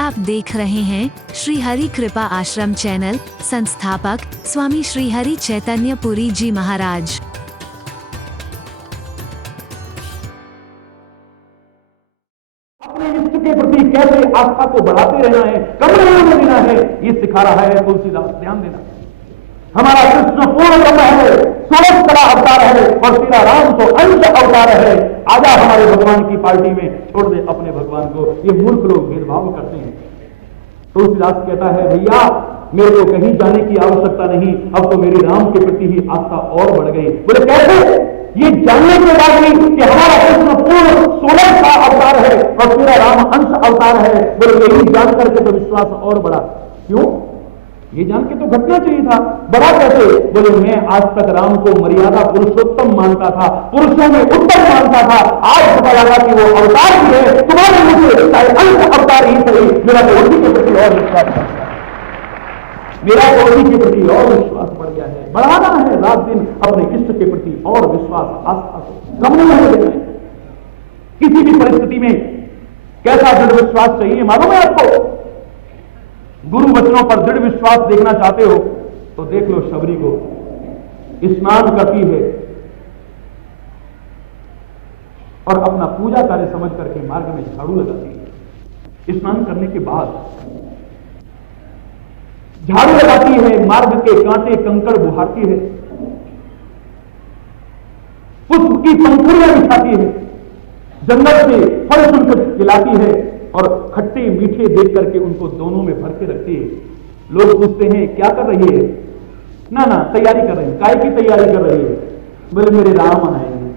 आप देख रहे हैं श्री हरि कृपा आश्रम चैनल। संस्थापक स्वामी श्री हरि चैतन्य पुरी जी महाराज। अपने इष्ट के प्रति कैसे आस्था को बढ़ाते रहना है, कम रहने देना है, ये सिखा रहा है तुलसीदास। ध्यान देना, हमारा कृष्ण पूर्ण ब्रह्म है, 16 कला अवतार है और तेरा राम तो अंश अवतार है। आजा हमारे भगवान की पार्टी में, छोड़ दे अपने भगवान को। ये मूर्ख लोग भेदभाव करते हैं। तुलसीदास कहता है, भैया मेरे को कहीं जाने की आवश्यकता नहीं, अब तो मेरी राम के प्रति ही आस्था और बढ़ गई। बोले कैसे? ये जानने के बाद भी कि हमारा कृष्ण पूर्ण 16 का अवतार है और तेरा राम अंश अवतार है। बोले यही जान करके तो विश्वास और बढ़ा। क्यों? ये जान के तो घटना चाहिए था। बड़ा कैसे? बोले मैं आज तक राम को मर्यादा पुरुषोत्तम मानता था, पुरुषों में उत्तम मानता था। आज पता लगा कि वो अवतार भी है। तुम्हारे मुझे चाहे अंश अवतार ही सही, मेरा तो उसी के प्रति और विश्वास बढ़ गया, मेरा तो उसी के प्रति और विश्वास बढ़ गया है। बढ़ाना है रात दिन अपने इष्ट के प्रति और विश्वास, आस्था को कम नहीं होने देना है। किसी भी परिस्थिति में कैसा दृढ़ विश्वास चाहिए मालूम है आपको? गुरु वचनों पर दृढ़ विश्वास देखना चाहते हो तो देख लो शबरी को। स्नान करती है और अपना पूजा कार्य समझ करके मार्ग में झाड़ू लगाती है। स्नान करने के बाद झाड़ू लगाती है, मार्ग के कांटे कंकड़ बुहारती है, पुष्प की पंखुड़ियां बिछाती है, जंगल से फल चुनकर खिलाती है और खट्टे मीठे देख करके उनको दोनों में भर के रखती है। लोग पूछते हैं क्या कर रही है? ना ना तैयारी कर रही है। काय की तैयारी कर रही है? बोले मेरे राम आएंगे।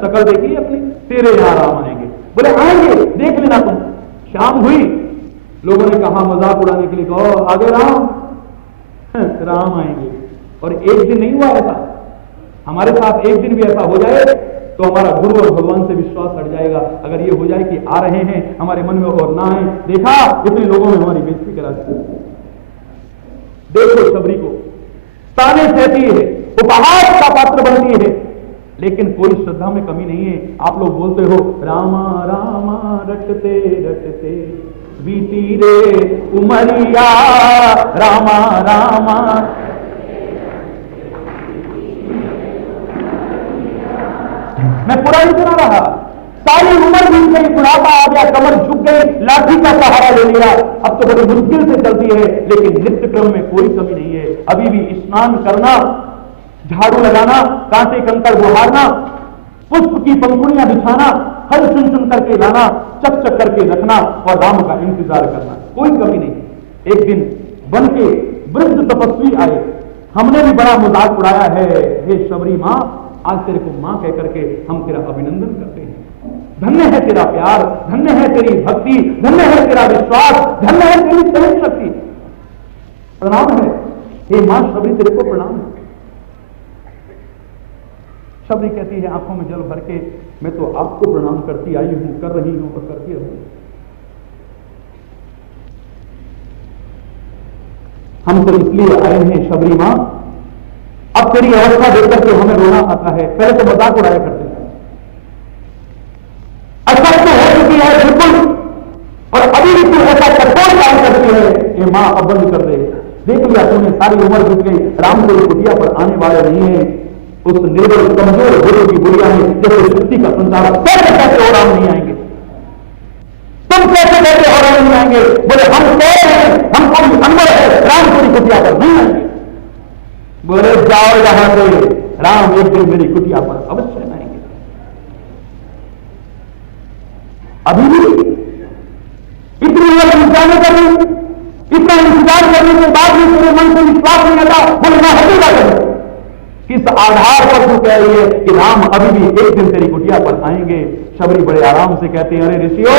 शकल देखी अपनी, तेरे यहां राम आएंगे। बोले आएंगे, देख लेना तुम। शाम हुई, लोगों ने कहा मजाक उड़ाने के लिए, कहो आगे राम। राम आएंगे। और एक दिन नहीं हुआ ऐसा, हमारे साथ एक दिन भी ऐसा हो जाए तो हमारा गुरु और भगवान से विश्वास हट जाएगा। अगर ये हो जाए कि आ रहे हैं हमारे मन में और ना आए, देखा इतने लोगों में हमारी बेइज्जती करा दी। देखो शबरी को ताने सहती है, उपहास का पात्र बनती है, लेकिन कोई श्रद्धा में कमी नहीं है। आप लोग बोलते हो रामा रामा रटते रटते बीती रे उमरिया, रामा रामा। मैं पूरा नहीं सुना रहा। सारी उम्र बीत गई, बुढ़ापा आ गया, कमर झुक गई, लाठी का सहारा ले लिया, अब तो बड़ी मुश्किल से चलती है, लेकिन नित्य क्रम में कोई कमी नहीं है। अभी भी स्नान करना, झाड़ू लगाना, कांटे कंकड़ बुहारना, पुष्प की पंखुड़ियां बिछाना, फल चुन चुन करके लाना, चक चक करके रखना और राम का इंतजार करना, कोई कमी नहीं। एक दिन बन के वृद्ध तपस्वी आए, हमने भी बड़ा मजाक उड़ाया है। हे शबरी मां, आज तेरे को मां कह करके हम तेरा अभिनंदन करते हैं। धन्य है तेरा प्यार, धन्य है तेरी भक्ति, धन्य है तेरा विश्वास, धन्य है तेरी सहन शक्ति। प्रणाम है हे मां शबरी, तेरे को प्रणाम है। शबरी कहती है आंखों में जल भर के, मैं तो आपको प्रणाम करती आई हूं, कर रही हूं और करती रहूं। हम तो इसलिए आए हैं शबरी मां, अब तेरी अवस्था देखकर के हमें रोना आता है। पहले तो मजाक उड़ाया करते थे, अच्छा तो हो चुकी है बिल्कुल, और अभी भी तू ऐसा कठोर काम करती है। ये मां अब बंद कर दे, देख लिया तूने, सारी उम्र बीत गई, राम को कुटिया पर आने वाले नहीं है। उस निर्बल कमजोर गुरु की गुड़िया में जैसे शक्ति का संचार, कैसे कैसे हो राम नहीं आएंगे? तुम कैसे कैसे हो राम नहीं आएंगे? बोले हम कह रहे हैं, हमको भी अनवर है, राम को कुटिया पर नहीं आएंगे। बोले जाओ यहां से, राम एक दिन मेरी कुटिया पर अवश्य आएंगे। अभी भी इतनी इंतजार करनी, इतना इंतजार करने के बाद भी तेरे मन से विश्वास नहीं आता। बोले मैं हटेगा करूं। किस आधार पर तू कह रही है कि राम अभी भी एक दिन तेरी कुटिया पर आएंगे? शबरी बड़े आराम से कहते हैं, अरे ऋषियों,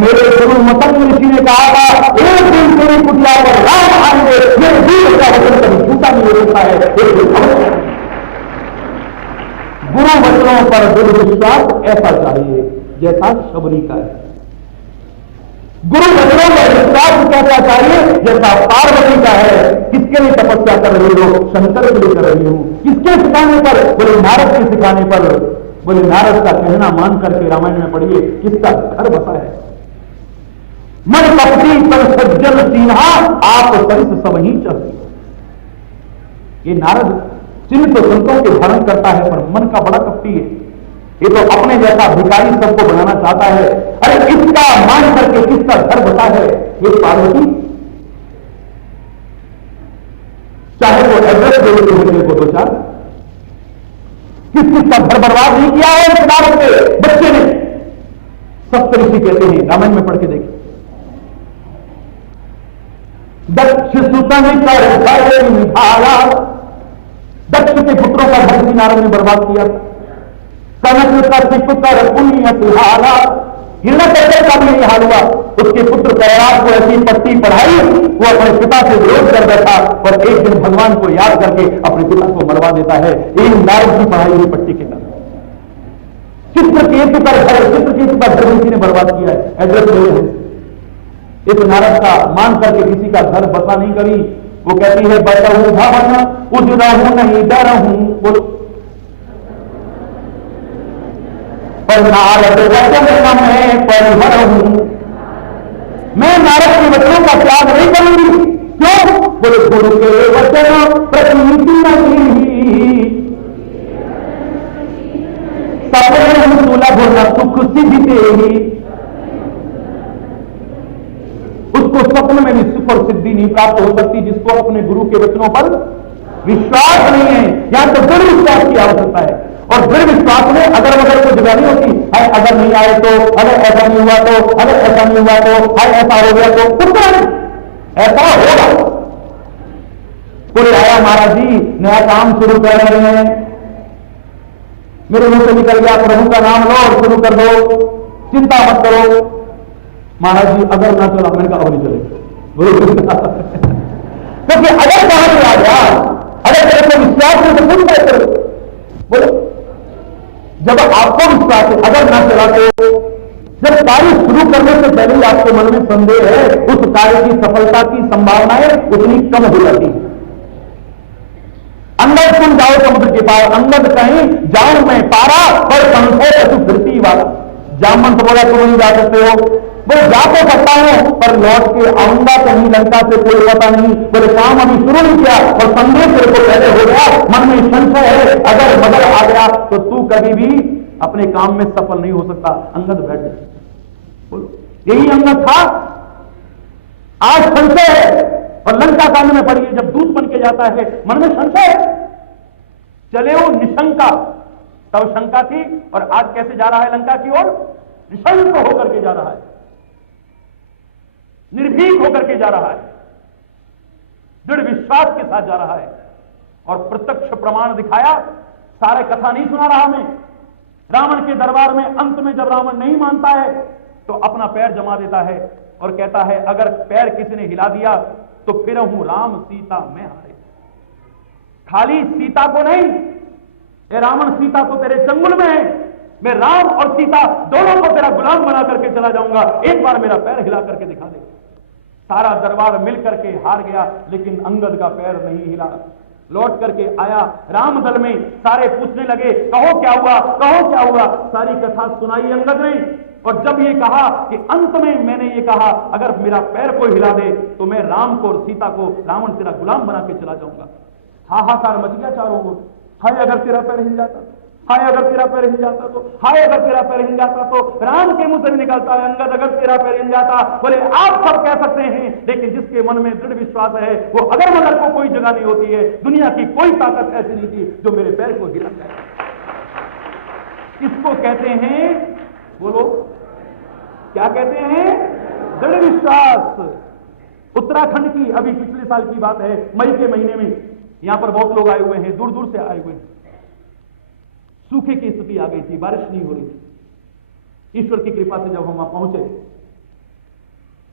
मेरे गुरु मतंग ऋषि ने कहा था एक दिन तेरी कुटिया पर राम आएंगे। मेरे गुरु का वचन कभी झूठा नहीं हो सकता है, एक दिन अवश्य। गुरु वचनों पर दृढ़ विश्वास ऐसा चाहिए जैसा शबरी का है। गुरु वचनों पर विश्वास कैसा चाहिए जैसा पार्वती का है। किसके लिए तपस्या कर रही हो? शंकर के लिए कर रही हूं। किसके सिखाने पर? बोले नारद के सिखाने पर। बोले नारद का कहना मान करके रामायण में पढ़िए किसका घर बसा है। मन कपटी तन सज्जन सीन्हा आप सरिस सब ही चलती। ये नारद चिन्ह तो संतों के धारण करता है, पर मन का बड़ा कपटी है। ये तो अपने जैसा भिखारी सबको बनाना चाहता है। अरे इसका मान करके किसका घर बता है ये पार्वती। चाहे वो एड्रेस दे देते हैं मेरे को दो चार, किस का घर बर्बाद नहीं किया है इस नारद के बच्चे ने। सप्तऋषि कहते हैं, रामायण में पढ़ के देखिए, दक्ष सुतन कर घर निभाया। दक्ष के पुत्रों का घर भी नारद ने बर्बाद किया। कनक का सिप कर पुण्य सुहारा। हिरण्यकश्यप का भी हाल हुआ। उसके पुत्र कैलाश को ऐसी पट्टी पढ़ाई, वो अपने पिता से विरोध कर बैठा और एक दिन भगवान को याद करके अपने पिता को मरवा देता है। एक नारद की पढ़ाई हुई पट्टी के कारण। चित्रकेतु का घर, चित्रकेतु का घर किसी ने बर्बाद किया है, एड्रेस ले है। इस नारद का मान करके किसी का घर बसा नहीं करी। वो कहती है बसहु भवन उजरहु नहीं डरहूं। बोलो, पर नारद वचन न मैं परिहर हूं। मैं नारद के वचनों का त्याग नहीं करूंगी। क्यों? बोले गुरु के वचन प्रतिनिधि नहीं, सपने सुलभ न सुख सिद्धि ही। उसको स्वप्न में भी सुख और सिद्धि नहीं प्राप्त हो सकती जिसको अपने गुरु के वचनों पर विश्वास नहीं है। यहां तो दृढ़ विश्वास की आवश्यकता है। और दृढ़ विश्वास में अगर मगर कोई जगह नहीं होती है। अगर नहीं आए तो, अगर ऐसा नहीं हुआ तो, अगर ऐसा नहीं हुआ तो, हाय ऐसा हो गया तो, कुछ नहीं, ऐसा होगा। कोई आया, महाराज जी नया काम शुरू कर रहे हैं, मेरे मुंह से निकल गया प्रभु का नाम लो और शुरू कर दो, चिंता मत करो। महाराज जी अगर ना चला, मैंने कहा और नहीं चले। क्योंकि अगर कहा भी आ गया, अगर तेरे को विश्वास नहीं तो कुछ नहीं करो। बोलो, जब आपको विश्वास है, अगर ना चला तो, जब कार्य शुरू करने से पहले ही आपके मन में संदेह है, उस कार्य की सफलता की संभावनाएं उतनी कम हो जाती है। अंगद तुम जाओ समुद्र के पार, अंगद कहीं जाऊं मैं पारा, पर संशय पशु फिरती वाला। जामवंत बोला तुम नहीं जा सकते हो। बोले जा तो सकता हूं, पर लौट के आऊंगा कहीं लंका से कोई पता नहीं। बोले काम अभी शुरू नहीं किया और संदेह तेरे को पहले हो गया, मन में संशय है, अगर मगर आ गया तो तू कभी भी अपने काम में सफल नहीं हो सकता। अंगद बैठ गए। बोलो, यही अंगद था। आज संशय है और लंका कांड में पढ़िए, जब दूत बन के जाता है मन में संशय है, चले वो निशंका, तब शंका थी, और आज कैसे जा रहा है लंका की ओर? निशंक होकर के जा रहा है, निर्भीक होकर के जा रहा है, दृढ़ विश्वास के साथ जा रहा है। और प्रत्यक्ष प्रमाण दिखाया, सारे कथा नहीं सुना रहा मैं। रावण के दरबार में अंत में जब रावण नहीं मानता है तो अपना पैर जमा देता है और कहता है अगर पैर किसी ने हिला दिया तो फिर हूं राम सीता मैं हारे। खाली सीता को नहीं, ए रावण सीता तो तेरे चंगुल में है, मैं राम और सीता दोनों को तेरा गुलाम बना करके चला जाऊंगा, एक बार मेरा पैर हिला करके दिखा दे। सारा दरबार मिल करके हार गया, लेकिन अंगद का पैर नहीं हिला। लौट करके आया राम दल में, सारे पूछने लगे कहो क्या हुआ, कहो क्या हुआ। सारी कथा सुनाई अंगद ने, और जब ये कहा कि अंत में मैंने ये कहा अगर मेरा पैर कोई हिला दे तो मैं राम को और सीता को रावण तेरा गुलाम बना के चला जाऊंगा। हाहाकार मच गया चारों ओर। हाय अगर तेरा पैर हिल जाता, हाय अगर तेरा पैर हिल जाता तो, हाय अगर तेरा पैर हिल जाता तो। राम के मुंह से भी निकलता है अंगद अगर तेरा पैर हिल जाता। बोले आप सब कह सकते हैं, लेकिन जिसके मन में दृढ़ विश्वास है वो अगर मगर को कोई जगह नहीं होती है। दुनिया की कोई ताकत ऐसी नहीं थी जो मेरे पैर को हिला जाए। इसको कहते हैं, बोलो क्या कहते हैं? दृढ़ विश्वास। उत्तराखंड की अभी पिछले साल की बात है, मई के महीने में यहां पर बहुत लोग आए हुए हैं, दूर दूर से आए हुए हैं। सूखे की स्थिति आ गई थी, बारिश नहीं हो रही थी। ईश्वर की कृपा से जब हम वहां पहुंचे,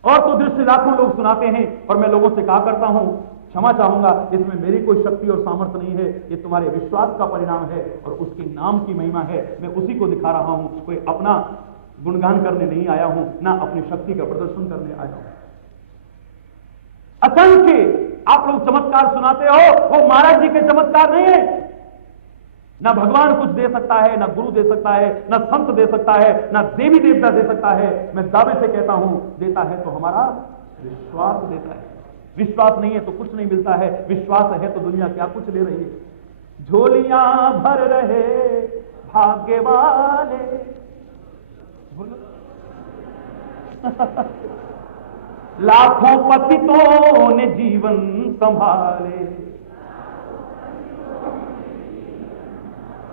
और तो दृश्य लाखों लोग सुनाते हैं, और मैं लोगों से कहा करता हूं क्षमा चाहूंगा, इसमें मेरी कोई शक्ति और सामर्थ्य नहीं है, ये तुम्हारे विश्वास का परिणाम है और उसके नाम की महिमा है। मैं उसी को दिखा रहा हूं, कोई अपना गुणगान करने नहीं आया हूं, ना अपनी शक्ति का प्रदर्शन करने आया हूं। असंख्य आप लोग चमत्कार सुनाते हो, वो महाराज जी के चमत्कार नहीं है, ना भगवान कुछ दे सकता है, ना गुरु दे सकता है, ना संत दे सकता है, ना देवी देवता दे सकता है। मैं दावे से कहता हूं, देता है तो हमारा विश्वास देता है। विश्वास नहीं है तो कुछ नहीं मिलता है, विश्वास है तो दुनिया क्या कुछ ले रही है। झोलियां भर रहे भाग्य वाले, बोलो लाखों पतितों ने जीवन संभाले,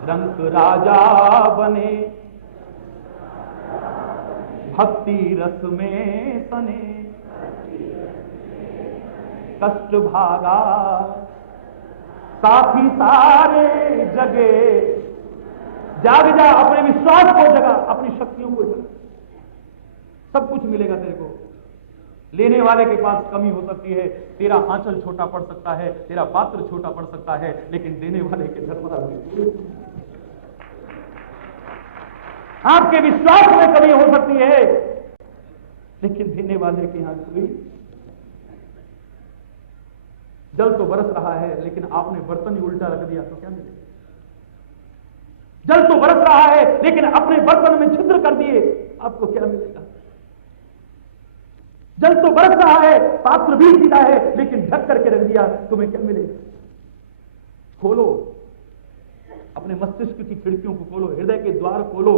रंग राजा बने भक्ति रस में तने, कष्ट भागा साथी सारे जगे। जाग जा, अपने विश्वास को जगा, अपनी शक्तियों को जगा, सब कुछ मिलेगा तेरे को। लेने वाले के पास कमी हो सकती है, तेरा आंचल छोटा पड़ सकता है, तेरा पात्र छोटा पड़ सकता है, लेकिन देने वाले के दरबार में आपके विश्वास में कमी हो सकती है, लेकिन देने वाले के यहां कोई। जल तो बरस रहा है, लेकिन आपने बर्तन ही उल्टा रख दिया तो क्या मिलेगा। जल तो बरस रहा है, लेकिन अपने बर्तन में छिद्र कर दिए, आपको क्या मिलेगा। जल तो बरस रहा है, पात्र भी सीधा है, लेकिन ढक करके रख दिया, तुम्हें क्या मिलेगा। खोलो अपने मस्तिष्क की खिड़कियों को, खोलो हृदय के द्वार खोलो,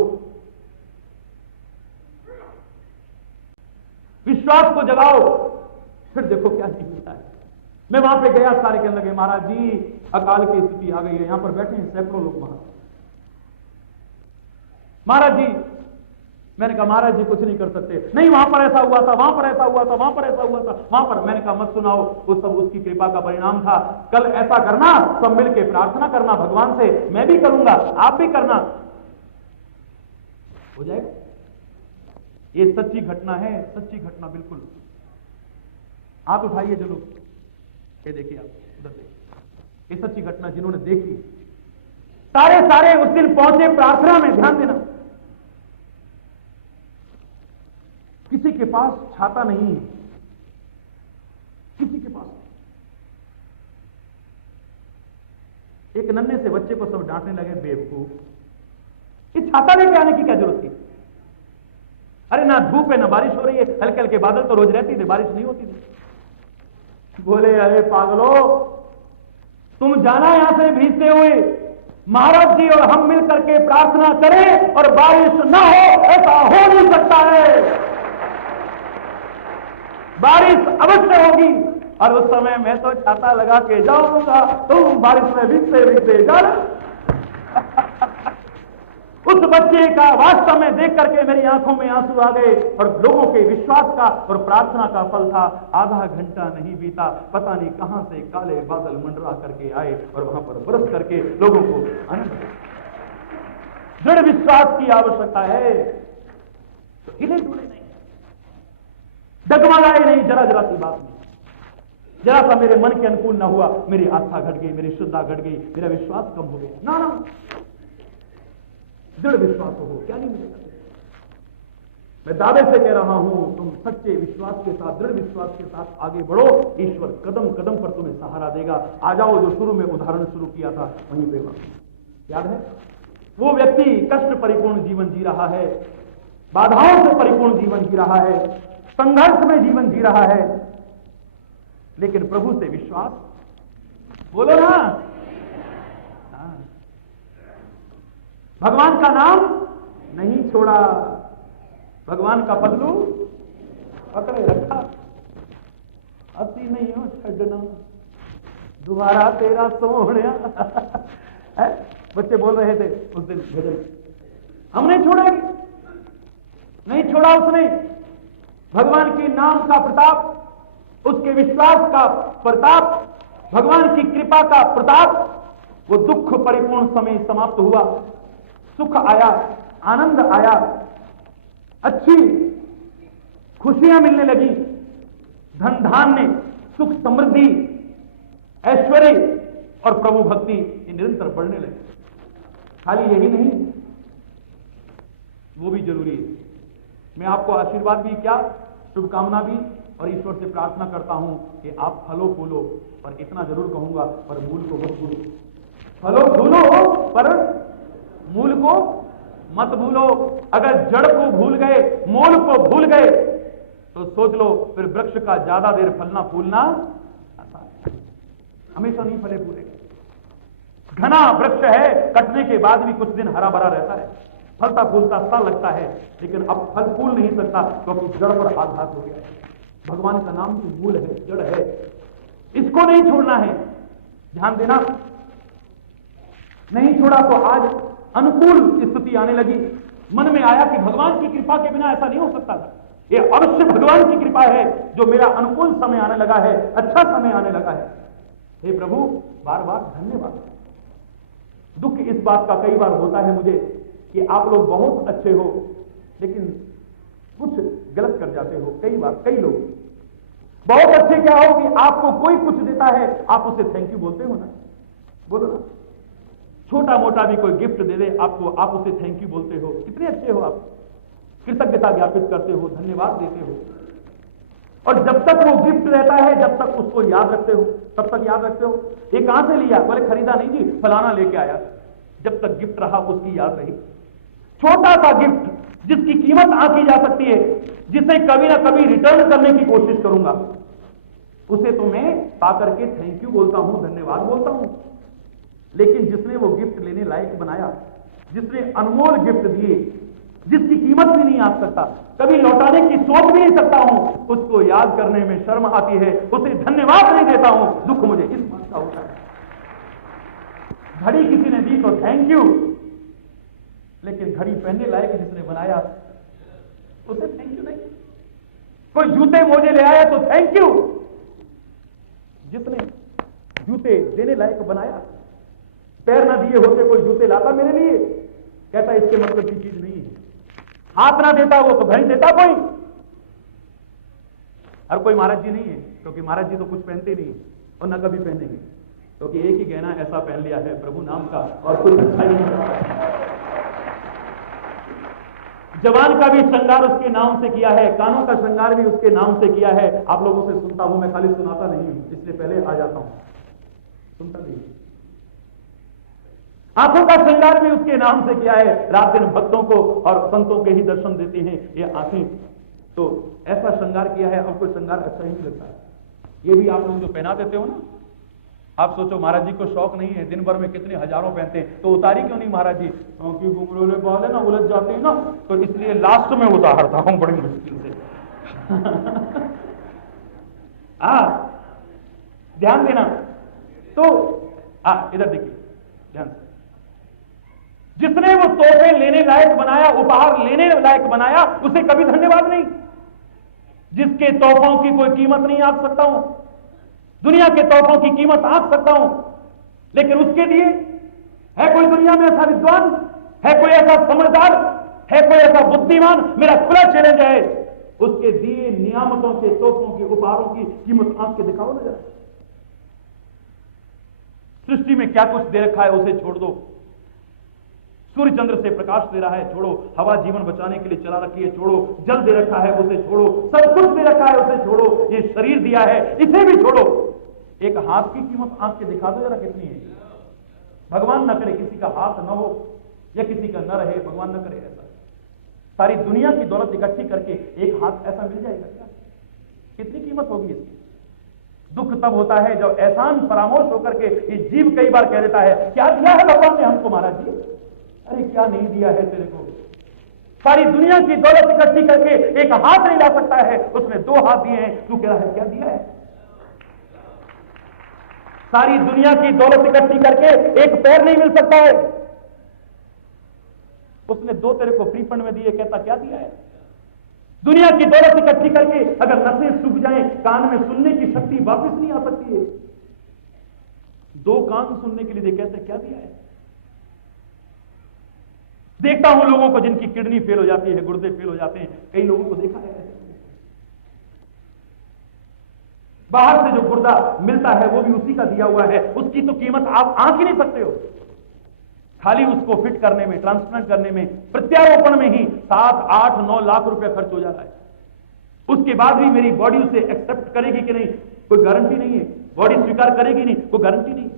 विश्वास को जगाओ, फिर देखो क्या नहीं मिलता है। मैं वहां पे गया, सारे कहने लगे महाराज जी अकाल की स्थिति आ गई है, यहां पर बैठे हैं सैकड़ों लोग वहां। महाराज जी, मैंने कहा महाराज जी कुछ नहीं कर सकते। नहीं, वहां पर ऐसा हुआ था, वहां पर ऐसा हुआ था, वहां पर ऐसा हुआ था, वहां पर। मैंने कहा मत सुनाओ, वो सब उसकी कृपा का परिणाम था। कल ऐसा करना, सब मिल के प्रार्थना करना भगवान से, मैं भी करूंगा, आप भी करना, हो जाएगा। ये सच्ची घटना है, सच्ची घटना बिल्कुल। हाथ उठाइए जो लोग, ये देखिए आप उधर देखिए, ये सच्ची घटना जिन्होंने देखी, सारे उस दिन पहुंचे प्रार्थना में। ध्यान देना, किसी के पास छाता नहीं है, किसी के पास। एक नन्हे से बच्चे को सब डांटने लगे, बेवकूफ, ये छाता लेके आने की क्या जरूरत थी। अरे ना धूप है ना बारिश हो रही है, हल्के हल्के बादल तो रोज रहती थे, बारिश नहीं होती थी। बोले अरे पागलो, तुम जाना यहां से भीगते हुए, महाराज जी और हम मिल करके प्रार्थना करें और बारिश ना हो, ऐसा हो नहीं सकता है। बारिश अवश्य होगी, और उस समय मैं तो छाता लगा के जाऊंगा, तुम बारिश में भीगते भीगते जाओ। उस बच्चे का वास्तव में देख करके मेरी आंखों में आंसू आ गए, और लोगों के विश्वास का और प्रार्थना का फल था। आधा घंटा नहीं बीता, पता नहीं कहां से काले बादल मंडरा करके आए और वहां पर बरस करके लोगों को आनंद। दृढ़ विश्वास की आवश्यकता है, तो हिले डुले नहीं, डगमगाए नहीं, जरा जरा सी बात में, जरा सा मेरे मन के अनुकूल ना हुआ, मेरी आस्था घट गई, मेरी श्रद्धा घट गई, मेरा विश्वास कम हो गया। ना ना, दृढ़ विश्वास हो, क्या नहीं मिलेगा। मैं दावे से कह रहा हूं, तुम सच्चे विश्वास के साथ, दृढ़ विश्वास के साथ आगे बढ़ो, ईश्वर कदम कदम पर तुम्हें सहारा देगा। आ जाओ, जो शुरू में उदाहरण शुरू किया था वहीं पे याद है। वो व्यक्ति कष्ट परिपूर्ण जीवन जी रहा है, बाधाओं से परिपूर्ण जीवन जी रहा है, संघर्ष में जीवन जी रहा है, लेकिन प्रभु से विश्वास, बोलो ना, भगवान का नाम नहीं छोड़ा, भगवान का पल्लू पकड़े रखा। अति नहीं हो छड़ना दोबारा तेरा सोहणिया। बच्चे बोल रहे थे उस दिन भजन, हम नहीं छोड़ेंगे, नहीं छोड़ा उसने। भगवान के नाम का प्रताप, उसके विश्वास का प्रताप, भगवान की कृपा का प्रताप, वो दुख परिपूर्ण समय समाप्त हुआ, सुख आया, आनंद आया, अच्छी खुशियां मिलने लगी, धन धान्य, सुख समृद्धि, ऐश्वर्य और प्रभु भक्ति ये निरंतर बढ़ने लगी। खाली यही नहीं, वो भी जरूरी है। मैं आपको आशीर्वाद भी, क्या शुभकामना भी, और ईश्वर से प्रार्थना करता हूं कि आप फलो फूलो, पर इतना जरूर कहूंगा, पर मूल को मत भूलो। फलों भूलो पर मूल को मत भूलो। अगर जड़ को भूल गए, मूल को भूल गए, तो सोच लो फिर वृक्ष का ज्यादा देर फलना फूलना आसान है। हमेशा नहीं फले फूलेगा। घना वृक्ष है, कटने के बाद भी कुछ दिन हरा भरा रहता है, फलता फूलता सा लगता है, लेकिन अब फल फूल नहीं सकता क्योंकि जड़ पर आघात हो गया है। भगवान का नाम तो मूल है, जड़ है, इसको नहीं छोड़ना है। ध्यान देना, नहीं छोड़ा तो आज अनुकूल स्थिति आने लगी। मन में आया कि भगवान की कृपा के बिना ऐसा नहीं हो सकता था। ये अवश्य भगवान की कृपा है जो मेरा अनुकूल समय आने लगा है, अच्छा समय आने लगा है। हे प्रभु, बार बार धन्यवाद। दुख इस बात का कई बार होता है मुझे कि आप लोग बहुत अच्छे हो लेकिन कुछ गलत कर जाते हो। कई बार कई लोग बहुत अच्छे क्या हो कि आपको कोई कुछ देता है, आप उसे थैंक यू बोलते हो ना, बोलो ना। छोटा मोटा भी कोई गिफ्ट दे दे आपको, आप उसे थैंक यू बोलते हो। कितने अच्छे हो आप, कृतज्ञता ज्ञापित करते हो, धन्यवाद देते हो। और जब तक वो गिफ्ट रहता है, जब तक उसको याद रखते हो, तब तक याद रखते हो। ये कहां से लिया? बोले खरीदा नहीं जी, फलाना लेके आया। जब तक गिफ्ट रहा उसकी याद रही। छोटा सा गिफ्ट जिसकी कीमत आंकी जा सकती है, जिसे कभी ना कभी रिटर्न करने की कोशिश करूंगा, उसे तो मैं पाकर के थैंक यू बोलता हूं, धन्यवाद बोलता हूं। लेकिन जिसने वो गिफ्ट लेने लायक बनाया, जिसने अनमोल गिफ्ट दिए, जिसकी कीमत भी नहीं आ सकता, कभी लौटाने की सोच भी नहीं सकता हूं, उसको याद करने में शर्म आती है, उसे धन्यवाद नहीं देता हूं। दुख मुझे इस बात का होता है। घड़ी किसी ने दी तो थैंक यू, लेकिन घड़ी पहनने लायक जिसने बनाया उसे थैंक यू नहीं। कोई जूते मोजे ले आया तो थैंक यू, जिसने जूते देने लायक बनाया। पैर ना दिए होते कोई जूते लाता मेरे लिए, कहता इसके मतलब की चीज नहीं है। हाथ ना देता वो तो भैंस देता कोई। हर कोई महाराज जी नहीं है, क्योंकि महाराज जी तो कुछ पहनते नहीं और ना कभी पहनेंगे, क्योंकि एक ही गहना ऐसा पहन लिया है प्रभु नाम का, और कोई अच्छा ही नहीं करता। जवान का भी श्रृंगार उसके नाम से किया है, कानों का श्रृंगार भी उसके नाम से किया है। आप लोगों से सुनता हूं, मैं खाली सुनाता नहीं हूं, इसलिए पहले आ जाता हूं, सुनता नहीं। आंखों का श्रृंगार भी उसके नाम से किया है। रात दिन भक्तों को और संतों के ही दर्शन देती हैं ये आंखें, तो ऐसा श्रृंगार किया है। अब कोई श्रृंगार अच्छा ही नहीं लगता है। ये भी आप लोग जो पहना देते हो ना, आप सोचो महाराज जी को शौक नहीं है, दिन भर में कितने हजारों पहनते हैं, तो उतारी क्यों नहीं महाराज जी? क्योंकि घुंघरूले बाल है ना, उलझ जाते हैं ना, तो इसलिए लास्ट में उतारता हूं बड़ी मुश्किल से। ध्यान देना। तो इधर देखिए ध्यान से, जिसने वो तोहफे लेने लायक बनाया, उपहार लेने लायक बनाया, उसे कभी धन्यवाद नहीं। जिसके तोहफों की कोई कीमत नहीं आंक सकता हूं, दुनिया के तोहफों की कीमत आंक सकता हूं, लेकिन उसके दिए है कोई दुनिया में ऐसा विद्वान, है कोई ऐसा समझदार, है कोई ऐसा बुद्धिमान? मेरा खुला चैलेंज है, उसके दिए नियामतों के, तोहफों के, उपहारों की कीमत आंक के दिखाओ ना जरा। सृष्टि में क्या कुछ दे रखा है उसे छोड़ दो। सूर्य चंद्र से प्रकाश दे रहा है, छोड़ो। हवा जीवन बचाने के लिए चला रखी है, छोड़ो। जल दे रखा है, उसे छोड़ो। सब कुछ दे रखा है, उसे छोड़ो। ये शरीर दिया है, इसे भी छोड़ो। एक हाथ की कीमत आंख के दिखा दो जरा कितनी है। भगवान न करे किसी का हाथ न हो या किसी का न रहे, भगवान न करे ऐसा। सारी दुनिया की दौलत इकट्ठी करके एक हाथ ऐसा मिल जाएगा क्या? कितनी कीमत होगी इसकी? दुख तब होता है जब एहसान फरामोश होकर के ये जीव कई बार कह देता है, क्या दिया है भगवान ने हमको महाराज जी? अरे क्या नहीं दिया है तेरे को? सारी दुनिया की दौलत इकट्ठी करके एक हाथ नहीं ला सकता है, उसने दो हाथ दिए हैं, तू कह रहा है क्या दिया है? सारी दुनिया की दौलत इकट्ठी करके एक पैर नहीं मिल सकता है, उसने दो तेरे को फ्री फंड में दिए, कहता क्या दिया है? दुनिया की दौलत इकट्ठी करके अगर नसें सूख जाएं, कान में सुनने की शक्ति वापस नहीं आ सकती है, दो कान सुनने के लिए दे, कहते क्या दिया है? देखता हूं लोगों को जिनकी किडनी फेल हो जाती है, गुर्दे फेल हो जाते हैं, कई लोगों को देखा है। बाहर से जो गुर्दा मिलता है वो भी उसी का दिया हुआ है, उसकी तो कीमत आप आंक ही नहीं सकते हो। खाली उसको फिट करने में, ट्रांसप्लांट करने में, प्रत्यारोपण में ही 7, 8, 9 लाख रुपए खर्च हो जाता है। उसके बाद भी मेरी बॉडी उसे एक्सेप्ट करेगी कि नहीं, कोई गारंटी नहीं है। बॉडी स्वीकार करेगी नहीं, कोई गारंटी नहीं।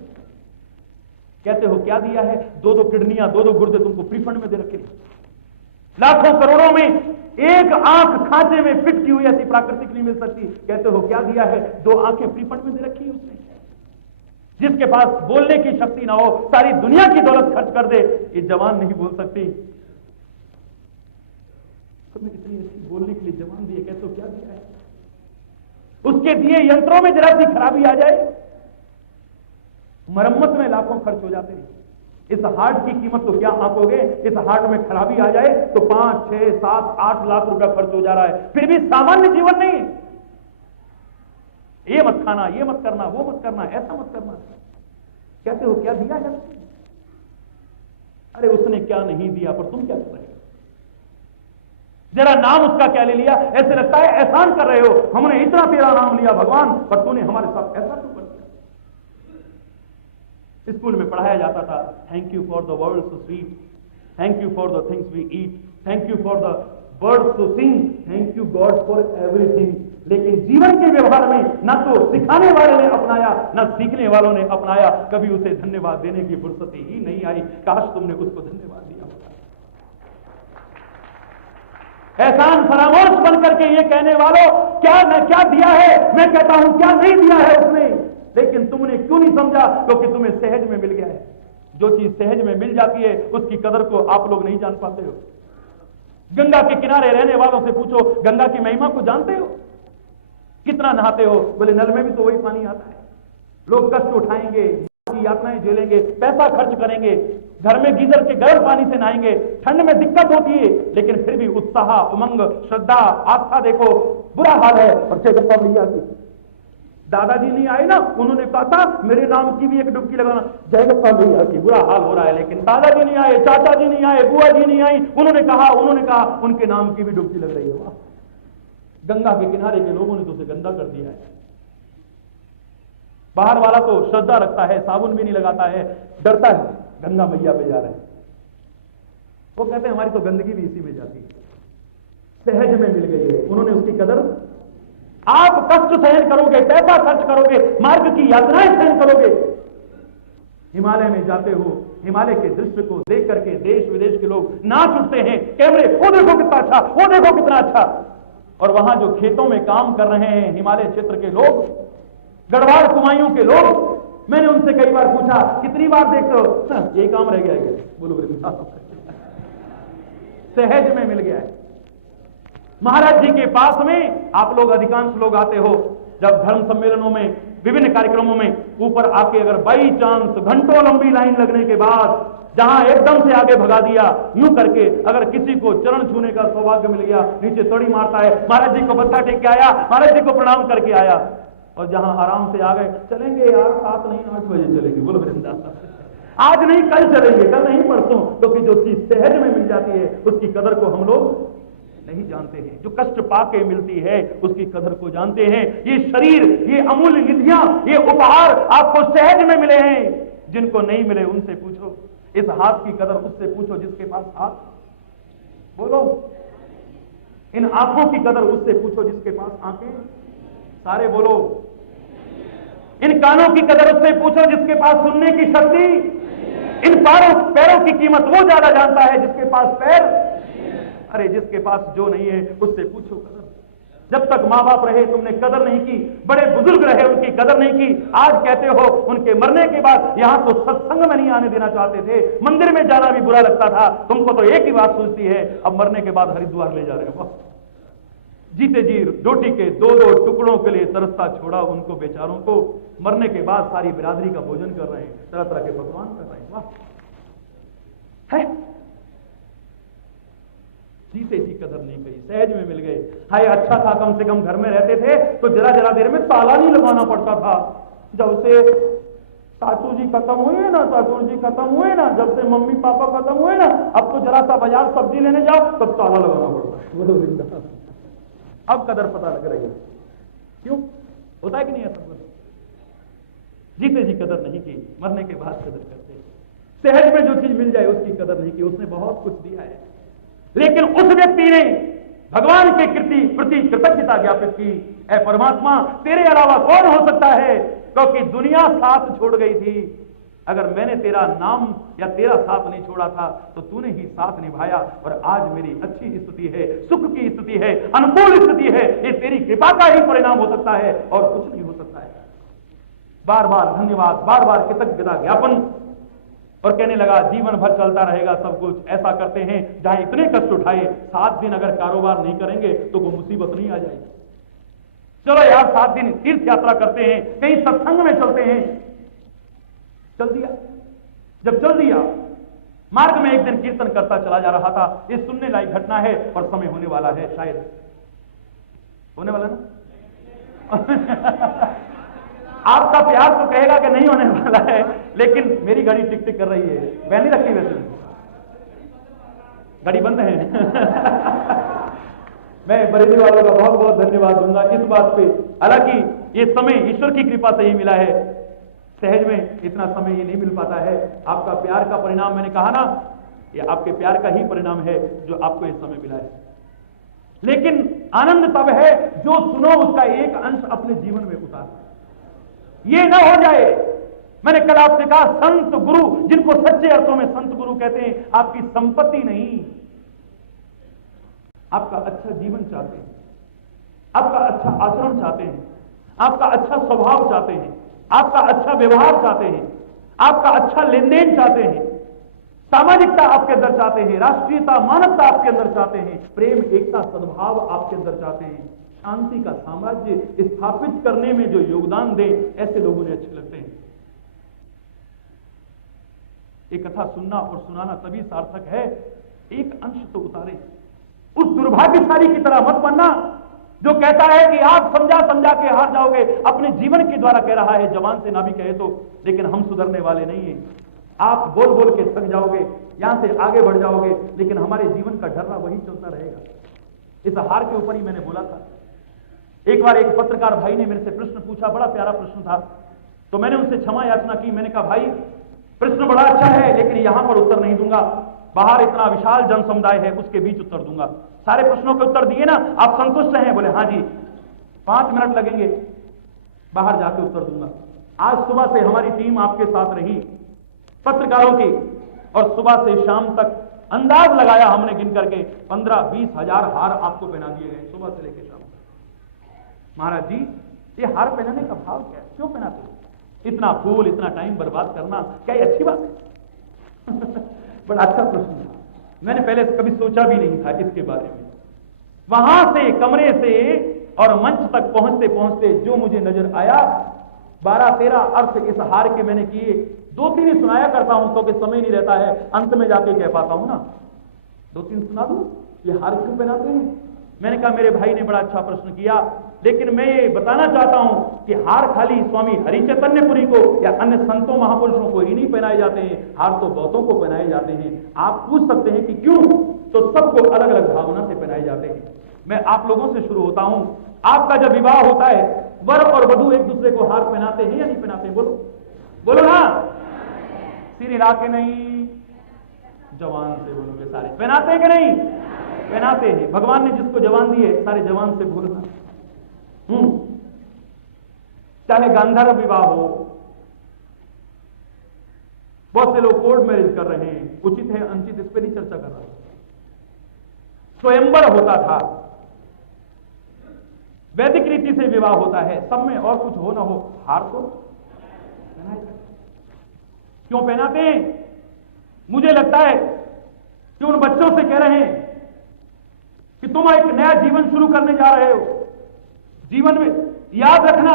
कहते हो क्या दिया है? 2-2 किडनियां, 2-2 गुर्दे तुमको फ्री फंड में दे रखे। लाखों करोड़ों में एक आंख खांचे में फिट की हुई, ऐसी प्राकृतिक नहीं मिल सकती। कहते हो क्या दिया है? 2 आंखें फ्री फंड में दे रखी है उसने। जिसके पास बोलने की शक्ति ना हो, सारी दुनिया की दौलत खर्च कर दे, ये जवान नहीं बोल सकती। तुमने इतनी अच्छी बोलने के लिए जवान दिए, कहते हो क्या दिया है? उसके दिए यंत्रों में जरा सी खराबी आ जाए, मरम्मत में लाखों खर्च हो जाते हैं। इस हार्ट की कीमत तो क्या आंकोगे? इस हार्ट में खराबी आ जाए तो 5, 6, 7, 8 लाख रुपया खर्च हो जा रहा है, फिर भी सामान्य जीवन नहीं। ये मत खाना, ये मत करना, वो मत करना, ऐसा मत करना। कहते हो क्या दिया है? अरे उसने क्या नहीं दिया, पर तुम क्या कर रहे हो? जरा नाम उसका क्या ले लिया? ऐसे लगता है एहसान कर रहे हो, हमने इतना तेरा नाम लिया भगवान, पर तूने हमारे साथ ऐसा क्यों कर दिया? स्कूल में पढ़ाया जाता था, thank you for the world so sweet, thank you for the things we eat, thank you for the birds to sing, thank you God for everything. लेकिन जीवन के व्यवहार में ना तो सिखाने वाले ने अपनाया, ना सीखने वालों ने अपनाया। कभी उसे धन्यवाद देने की फुर्सत ही नहीं आई। काश तुमने उसको धन्यवाद दिया होता। एहसान फरामोश बनकर के ये कहने वालों, क्या दिया है? मैं कहता हूं क्या नहीं दिया है उसने। लेकिन तुमने क्यों नहीं समझा? क्योंकि तुम्हें सहज में मिल गया है। जो चीज सहज में मिल जाती है उसकी कदर को आप लोग नहीं जान पाते हो। गंगा के किनारे रहने वालों से पूछो, गंगा की महिमा को जानते हो? कितना नहाते हो? बोले नल में भी तो वही पानी आता है। लोग कष्ट उठाएंगे, की यातनाएं झेलेंगे, पैसा खर्च करेंगे, घर में गीजर के गर्म पानी से नहाएंगे, ठंड में दिक्कत होती है, लेकिन फिर भी उत्साह, उमंग, श्रद्धा, आस्था देखो, बुरा हाल है। और जगप्पा भैया की दादाजी नहीं आए ना, उन्होंने कहा था मेरे नाम की भी एक डुबकी लगाना। जयगप्पा भैया की बुरा हाल हो रहा है, लेकिन दादाजी नहीं आए, चाचा जी नहीं आए, बुआ जी नहीं आई, उन्होंने कहा उनके नाम की भी डुबकी लग रही है। वाह, गंगा के किनारे के लोगों ने तो उसे गंदा कर दिया है। बाहर वाला तो श्रद्धा रखता है, साबुन भी नहीं लगाता है, डरता है, गंगा मैया पे जा रहे हैं। वो कहते हैं हमारी तो गंदगी भी इसी में जाती है। सहज में मिल गई है, उन्होंने उसकी कदर। आप कष्ट सहन करोगे, पैसा खर्च करोगे, मार्ग की यातनाएं सहन करोगे। हिमालय में जाते हो, हिमालय के दृश्य को देख करके देश विदेश के लोग नाच उठते हैं, कैमरे, वो देखो कितना अच्छा, वो देखो कितना अच्छा। और वहां जो खेतों में काम कर रहे हैं हिमालय क्षेत्र के लोग, गढ़वाल कुमायूं के लोग, मैंने उनसे कई बार पूछा कितनी बार देखते हो? ये काम रह गया है। बोलो सहज में मिल गया है। महाराज जी के पास में आप लोग अधिकांश लोग आते हो, जब धर्म सम्मेलनों में, विभिन्न कार्यक्रमों में, ऊपर आके अगर बाई चांस घंटों लंबी लाइन लगने के बाद जहां एकदम से आगे भगा दिया, यूं करके अगर किसी को चरण छूने का सौभाग्य मिल गया, नीचे तड़ी मारता है, महाराज जी को मत्था टेक के आया, महाराज जी को प्रणाम करके आया। और जहां आराम से आ गए, चलेंगे यार 7 नहीं 8 बजे चलेंगे, बोलो वृंदावन, आज नहीं कल चलेंगे, कल नहीं परसों। क्योंकि जो चीज सहज में मिल जाती है उसकी कदर को हम लोग नहीं जानते हैं। जो कष्ट पाके मिलती है उसकी कदर को जानते हैं। ये शरीर, ये अमूल्य निधियां, ये उपहार आपको सहज में मिले हैं। जिनको नहीं मिले उनसे पूछो। इस हाथ की कदर उससे पूछो जिसके पास हाथ, बोलो। इन आंखों की कदर उससे पूछो जिसके पास आंखें, सारे बोलो। इन कानों की कदर उससे पूछो जिसके पास सुनने की शक्ति। इन पैरों की कीमत वो ज्यादा जानता है जिसके पास पैर। अरे जिसके पास जो नहीं है उससे पूछो कदर। जब तक मां बाप रहे तुमने कदर नहीं की, बड़े बुजुर्ग रहे उनकी कदर नहीं की। आज कहते हो उनके मरने के बाद यहां तो सत्संग में नहीं आने देना चाहते थे, मंदिर में जाना भी बुरा लगता था। तुमको तो एक ही बात सोचती है, अब मरने के बाद हरिद्वार ले जा रहे हो। जीते जी रोटी के 2-2 टुकड़ों के लिए तरसता छोड़ा उनको बेचारों को, मरने के बाद सारी बिरादरी का भोजन कर रहे हैं, तरह तरह के पकवान कर रहे हैं। वाह है, जीते जी कदर नहीं करी, सहज में मिल गए। हाय अच्छा था, कम से कम घर में रहते थे तो जरा जरा देर में ताला नहीं लगाना पड़ता था। जब से सासू जी खत्म हुए ना, ससुर जी खत्म हुए ना, जब से मम्मी पापा खत्म हुए ना, अब तो जरा सा बाजार सब्जी लेने जाओ तब ताला लगाना पड़ता है। अब कदर पता लग रही है। क्यों होता है कि नहीं ऐसा? जीते जी कदर नहीं की, मरने के बाद कदर करते। सहज में जो चीज मिल जाए उसकी कदर नहीं की। उसने बहुत कुछ दिया है, लेकिन उस व्यक्ति ने भगवान के प्रति कृतज्ञता ज्ञापित की। ऐ परमात्मा, तेरे अलावा कौन हो सकता है? क्योंकि दुनिया साथ छोड़ गई थी। अगर मैंने तेरा नाम या तेरा साथ नहीं छोड़ा था तो तूने ही साथ निभाया और आज मेरी अच्छी स्थिति है, सुख की स्थिति है, अनुकूल स्थिति है। ये तेरी कृपा का ही परिणाम हो सकता है और कुछ नहीं हो सकता है। बार बार धन्यवाद, बार बार कृतज्ञता ज्ञापन। और कहने लगा जीवन भर चलता रहेगा सब कुछ। ऐसा करते हैं जहां इतने कष्ट उठाए, 7 दिन अगर कारोबार नहीं करेंगे तो वो मुसीबत नहीं आ जाएगी। चलो यार 7 दिन तीर्थ यात्रा करते हैं, कहीं सत्संग में चलते हैं। चल दिया। जब चल दिया, मार्ग में एक दिन कीर्तन करता चला जा रहा था। ये सुनने लायक घटना है और समय होने वाला है, शायद होने वाला ना। आपका प्यार तो कहेगा कि नहीं होने वाला है, लेकिन मेरी घड़ी टिक टिक कर रही है। मैं नहीं रखी वैसे, घड़ी बंद है। मैं बरेली वालों का बहुत बहुत धन्यवाद दूंगा इस बात पे। हालांकि ये समय ईश्वर की कृपा से ही मिला है, सहज में इतना समय ये नहीं मिल पाता है। आपका प्यार का परिणाम, मैंने कहा ना, ये आपके प्यार का ही परिणाम है जो आपको ये समय मिला है। लेकिन आनंद तब है जो सुनो उसका एक अंश अपने जीवन में उतारो। ये ना हो जाए, मैंने कल आपसे कहा, संत गुरु, जिनको सच्चे अर्थों में संत गुरु कहते हैं, आपकी संपत्ति नहीं, आपका अच्छा जीवन चाहते हैं, आपका अच्छा आचरण चाहते हैं, आपका अच्छा स्वभाव चाहते हैं, आपका अच्छा व्यवहार चाहते हैं, आपका अच्छा लेन देन चाहते हैं, सामाजिकता आपके अंदर चाहते हैं, राष्ट्रीयता मानवता आपके अंदर चाहते हैं, प्रेम एकता सद्भाव आपके अंदर चाहते हैं, शांति का साम्राज्य स्थापित करने में जो योगदान दे, ऐसे लोगों ने अच्छे लगते हैं। एक कथा सुनना और सुनाना तभी सार्थक है, एक अंश तो उतारे। उस दुर्भाग्यशाली की तरह मत बनना जो कहता है कि आप समझा समझा के हार जाओगे। अपने जीवन के द्वारा कह रहा है, जबान से ना भी कहे तो, लेकिन हम सुधरने वाले नहीं हैं। आप बोल बोल के थक जाओगे, यहां से आगे बढ़ जाओगे, लेकिन हमारे जीवन का ढर्रा वही चलता रहेगा। इस हार के ऊपर ही मैंने बोला था। एक बार एक पत्रकार भाई ने मेरे से प्रश्न पूछा, बड़ा प्यारा प्रश्न था, तो मैंने उनसे क्षमा याचना की। मैंने कहा, भाई प्रश्न बड़ा अच्छा है, लेकिन यहां पर उत्तर नहीं दूंगा, बाहर इतना विशाल जन समुदाय है, उसके बीच उत्तर दूंगा। सारे प्रश्नों के उत्तर दिए ना, आप संतुष्ट हैं? बोले हाँ जी। 5 मिनट लगेंगे, बाहर जाके उत्तर दूंगा। आज सुबह से हमारी टीम आपके साथ रही, पत्रकारों की, और सुबह से शाम तक अंदाज लगाया हमने गिन करके 15-20 हजार हार आपको पहना दिए गए, सुबह से लेकर शाम तक। महाराज जी, ये हार पहनाने का भाव क्या है? क्यों पहनाते हो? इतना फूल, इतना टाइम बर्बाद करना क्या ये अच्छी बात है? बड़ा अच्छा प्रश्न था, मैंने पहले कभी सोचा भी नहीं था इसके बारे में। वहां से, कमरे से और मंच तक पहुंचते पहुंचते जो मुझे नजर आया, 12-13 अर्थ इस हार के मैंने किए। 2-3 ही सुनाया करता हूं तो कि समय नहीं रहता है, अंत में जाके कह पाता हूं ना। 2-3 सुना दूं, ये हार क्यों पहनाते हैं? मैंने कहा, मेरे भाई ने बड़ा अच्छा प्रश्न किया, लेकिन मैं ये बताना चाहता हूं कि हार खाली स्वामी हरि चैतन्यपुरी को या अन्य संतों महापुरुषों को ही नहीं पहनाए जाते हैं, हार तो बहुतों को पहनाए जाते हैं। आप पूछ सकते हैं कि क्यों, तो सबको अलग अलग भावना से पहनाए जाते हैं। मैं आप लोगों से शुरू होता हूं। आपका जब विवाह होता है, वर और वधू एक दूसरे को हार पहनाते हैं या नहीं पहनाते? बोलो बोलो ना। सिर हिला के नहीं, जवान से बोलोगे सारे। पहनाते हैं कि नहीं? पहनाते हैं। भगवान ने जिसको जवान दी है, सारे जवान से बोलना। चाहे गांधर्व विवाह हो, बहुत से लोग कोर्ट मैरिज कर रहे हैं, उचित है अनुचित इस पर नहीं चर्चा कर रहा। स्वयंवर होता था, वैदिक रीति से विवाह होता है, सब में और कुछ हो ना हो, हार तो पहनाए जाते। क्यों पहनाते हैं? मुझे लगता है कि उन बच्चों से कह रहे हैं कि तुम एक नया जीवन शुरू करने जा रहे हो। जीवन में याद रखना,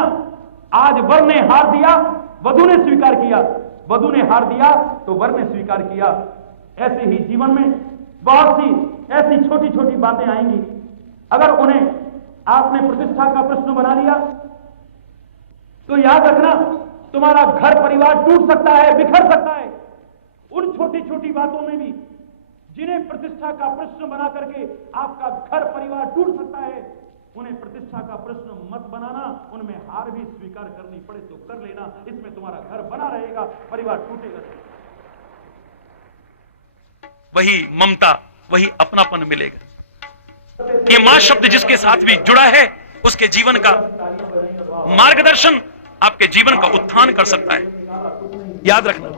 आज वर ने हार दिया, वधू ने स्वीकार किया, वधू ने हार दिया तो वर ने स्वीकार किया। ऐसे ही जीवन में बहुत सी ऐसी छोटी छोटी बातें आएंगी, अगर उन्हें आपने प्रतिष्ठा का प्रश्न बना लिया तो याद रखना, तुम्हारा घर परिवार टूट सकता है, बिखर सकता है। उन छोटी छोटी बातों में भी जिन्हें प्रतिष्ठा का प्रश्न बना करके आपका घर परिवार टूट सकता है, उन्हें प्रतिष्ठा का प्रश्न मत बनाना। उनमें हार भी स्वीकार करनी पड़े तो कर लेना, इसमें तुम्हारा घर बना रहेगा, परिवार टूटेगा। वही ममता, वही अपनापन मिलेगा। ये मां शब्द जिसके साथ भी जुड़ा है, उसके जीवन का मार्गदर्शन, आपके जीवन का उत्थान कर सकता है। याद रखना।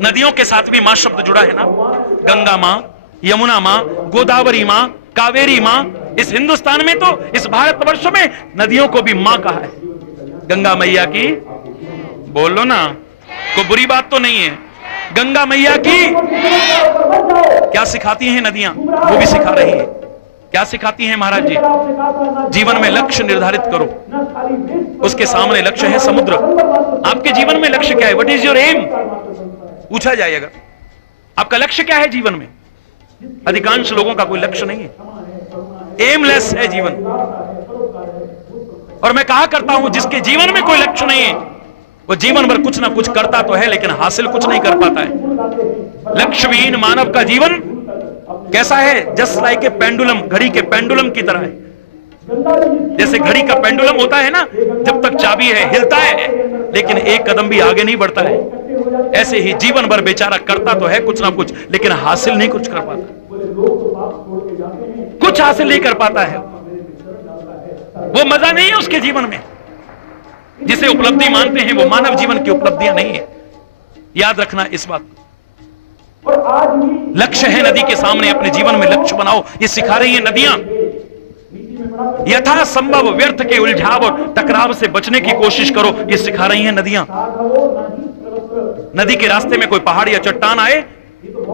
नदियों के साथ भी मां शब्द जुड़ा है ना। गंगा मां, यमुना मां, गोदावरी मां, कावेरी मां। इस हिंदुस्तान में तो, इस भारतवर्ष में नदियों को भी मां कहा है। गंगा मैया की, बोलो ना, कोई बुरी बात तो नहीं है। गंगा मैया की क्या सिखाती हैं नदियां, वो भी सिखा रही है। क्या सिखाती हैं महाराज जी? जीवन में लक्ष्य निर्धारित करो। उसके सामने लक्ष्य है समुद्र। आपके जीवन में लक्ष्य क्या है? What is your aim? पूछा जाएगा आपका लक्ष्य क्या है जीवन में? अधिकांश लोगों का कोई लक्ष्य नहीं है, एमलेस है जीवन। और मैं कहा करता हूं, जिसके जीवन में कोई लक्ष्य नहीं है वो जीवन भर कुछ ना कुछ करता तो है, लेकिन हासिल कुछ नहीं कर पाता है। लक्ष्यविहीन मानव का जीवन कैसा है? जस्ट लाइक ए पेंडुलम, घड़ी के पेंडुलम की तरह है। जैसे घड़ी का पेंडुलम होता है ना, जब तक चाबी है हिलता है, लेकिन एक कदम भी आगे नहीं बढ़ता है। ऐसे ही जीवन भर बेचारा करता तो है कुछ ना कुछ, लेकिन हासिल नहीं कुछ कर पाता, कुछ हासिल नहीं कर पाता है। वो मजा नहीं है उसके जीवन में। जिसे उपलब्धि मानते हैं वो मानव जीवन की उपलब्धियां नहीं है। याद रखना इस बात। लक्ष्य है नदी के सामने, अपने जीवन में लक्ष्य बनाओ, ये सिखा रही है नदियां। यथासंभव व्यर्थ के उलझाव और टकराव से बचने की कोशिश करो, ये सिखा रही है नदियां। नदी के रास्ते में कोई पहाड़ या चट्टान आए,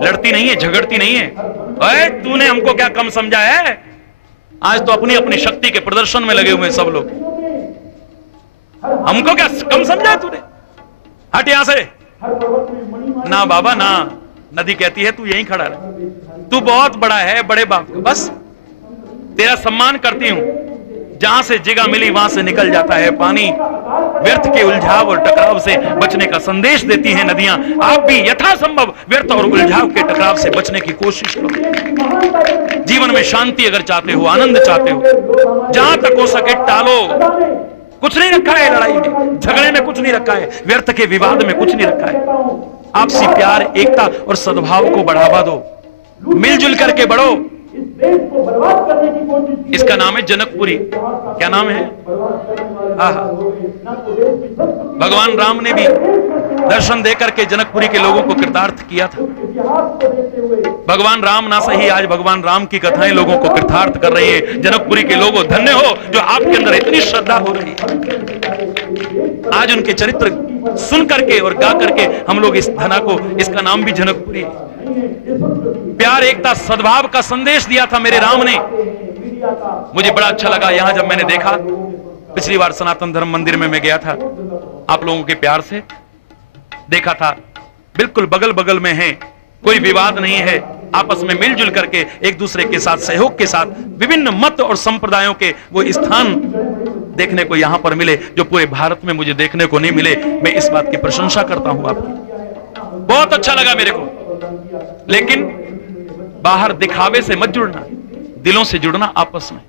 लड़ती नहीं है, झगड़ती नहीं है। अरे तूने हमको क्या कम समझा है? आज तो अपनी अपनी शक्ति के प्रदर्शन में लगे हुए सब लोग। हमको क्या कम समझा है तूने? हट यहां से। ना बाबा ना। नदी कहती है तू यहीं खड़ा रह, तू बहुत बड़ा है, बड़े बाप को बस तेरा सम्मान करती हूं। जहां से जगह मिली वहां से निकल जाता है पानी। व्यर्थ के उलझाव और टकराव से बचने का संदेश देती हैं नदियां। आप भी यथासंभव व्यर्थ और उलझाव के टकराव से बचने की कोशिश करो। जीवन में शांति अगर चाहते हो, आनंद चाहते हो, जहां तक हो सके टालो। कुछ नहीं रखा है लड़ाई में, झगड़े में कुछ नहीं रखा है, व्यर्थ के विवाद में कुछ नहीं रखा है। आपसी प्यार, एकता और सद्भाव को बढ़ावा दो, मिलजुल करके बढ़ो। इसका नाम है जनकपुरी। क्या नाम है? भगवान राम ने भी दर्शन देकर के जनकपुरी के लोगों को कृतार्थ किया था। भगवान राम ना सही, आज भगवान राम की कथाएं लोगों को कृतार्थ कर रही है। जनकपुरी के लोगों धन्य हो जो आपके अंदर इतनी श्रद्धा हो रही है। आज उनके चरित्र सुन करके और गा करके हम लोग इस धना को, इसका नाम भी जनकपुरी है। प्यार, एकता, सद्भाव का संदेश दिया था मेरे राम ने। मुझे बड़ा अच्छा लगा यहां जब मैंने देखा। पिछली बार सनातन धर्म मंदिर में मैं गया था, आप लोगों के प्यार से देखा था। बिल्कुल बगल बगल में है, कोई विवाद नहीं है, आपस में मिलजुल करके एक दूसरे के साथ, सहयोग के साथ, विभिन्न मत और संप्रदायों के वो स्थान देखने को यहां पर मिले जो पूरे भारत में मुझे देखने को नहीं मिले। मैं इस बात की प्रशंसा करता हूं आपकी, बहुत अच्छा लगा मेरे को। लेकिन बाहर दिखावे से मत जुड़ना, दिलों से जुड़ना आपस में।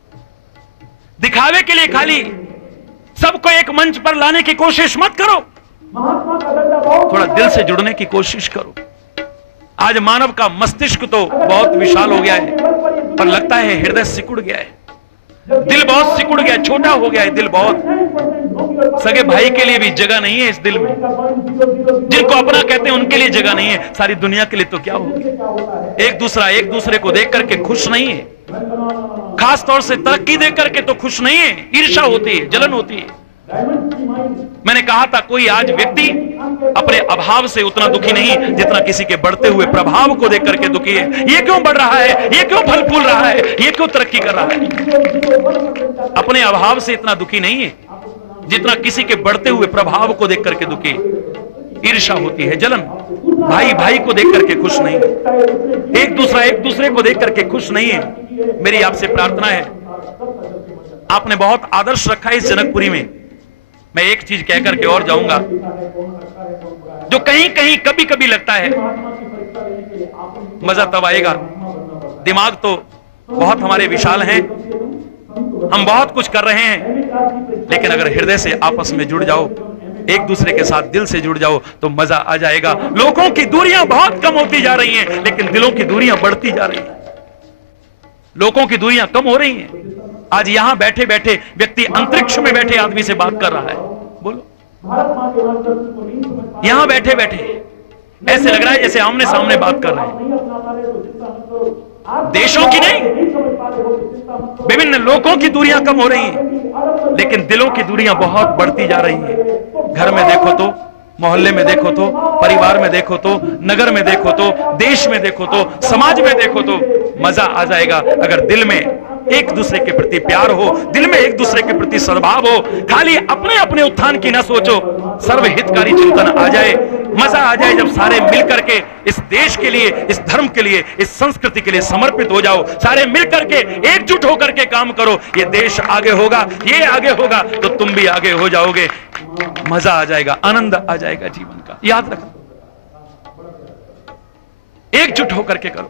दिखावे के लिए खाली सबको एक मंच पर लाने की कोशिश मत करो, थोड़ा दिल से जुड़ने की कोशिश करो। आज मानव का मस्तिष्क तो बहुत विशाल हो गया है, पर लगता है हृदय सिकुड़ गया है, दिल बहुत सिकुड़ गया, छोटा हो गया है दिल बहुत। सगे भाई के लिए भी जगह नहीं है इस दिल में, जिनको अपना कहते हैं उनके लिए जगह नहीं है, सारी दुनिया के लिए तो क्या होगी। एक दूसरे को देख करके खुश नहीं है, खास तौर से तरक्की देख करके तो खुश नहीं है, ईर्ष्या होती है, जलन होती है। मैंने कहा था कोई आज व्यक्ति अपने अभाव से उतना दुखी नहीं जितना किसी के बढ़ते हुए प्रभाव को देख करके दुखी है। ये क्यों बढ़ रहा है, ये क्यों फल फूल रहा है, ये क्यों तरक्की कर रहा है। अपने अभाव से इतना दुखी नहीं है जितना किसी के बढ़ते हुए प्रभाव को देख करके दुखी है। ईर्ष्या होती है, जलन, भाई भाई को देख करके खुश नहीं है, एक दूसरे को देख करके खुश नहीं है। मेरी आपसे प्रार्थना है, आपने बहुत आदर्श रखा है इस जनकपुरी में। मैं एक चीज कह करके और जाऊंगा, जो कहीं कहीं कभी कभी लगता है, मजा तब आएगा। दिमाग तो बहुत हमारे विशाल हैं, हम बहुत कुछ कर रहे हैं, लेकिन अगर हृदय से आपस में जुड़ जाओ, एक दूसरे के साथ दिल से जुड़ जाओ तो मजा आ जाएगा। लोगों की दूरियां बहुत कम होती जा रही हैं, लेकिन दिलों की दूरियां बढ़ती जा रही हैं। लोगों की दूरियां कम हो रही हैं। आज यहां बैठे बैठे व्यक्ति अंतरिक्ष में बैठे आदमी से बात कर रहा है, बोलो। यहां बैठे बैठे ऐसे लग रहा है जैसे आमने सामने बात कर रहे हैं। देशों की नहीं, विभिन्न लोगों की दूरियां कम हो रही हैं, लेकिन दिलों की दूरियां बहुत बढ़ती जा रही हैं। घर में देखो तो, मोहल्ले में देखो तो, परिवार में देखो तो, नगर में देखो तो, देश में देखो तो, समाज में देखो तो मजा आ जाएगा अगर दिल में एक दूसरे के प्रति प्यार हो, दिल में एक दूसरे के प्रति सद्भाव हो, खाली अपने अपने उत्थान की ना सोचो, सर्वहितकारी चिंतन आ जाए। मजा आ जाए जब सारे मिलकर के इस देश के लिए, इस धर्म के लिए, इस संस्कृति के लिए समर्पित हो जाओ, सारे मिलकर के एकजुट होकर के काम करो। ये देश आगे होगा, ये आगे होगा तो तुम भी आगे हो जाओगे। मजा आ जाएगा, आनंद आ जाएगा जीवन का। याद रखो, एकजुट होकर के करो।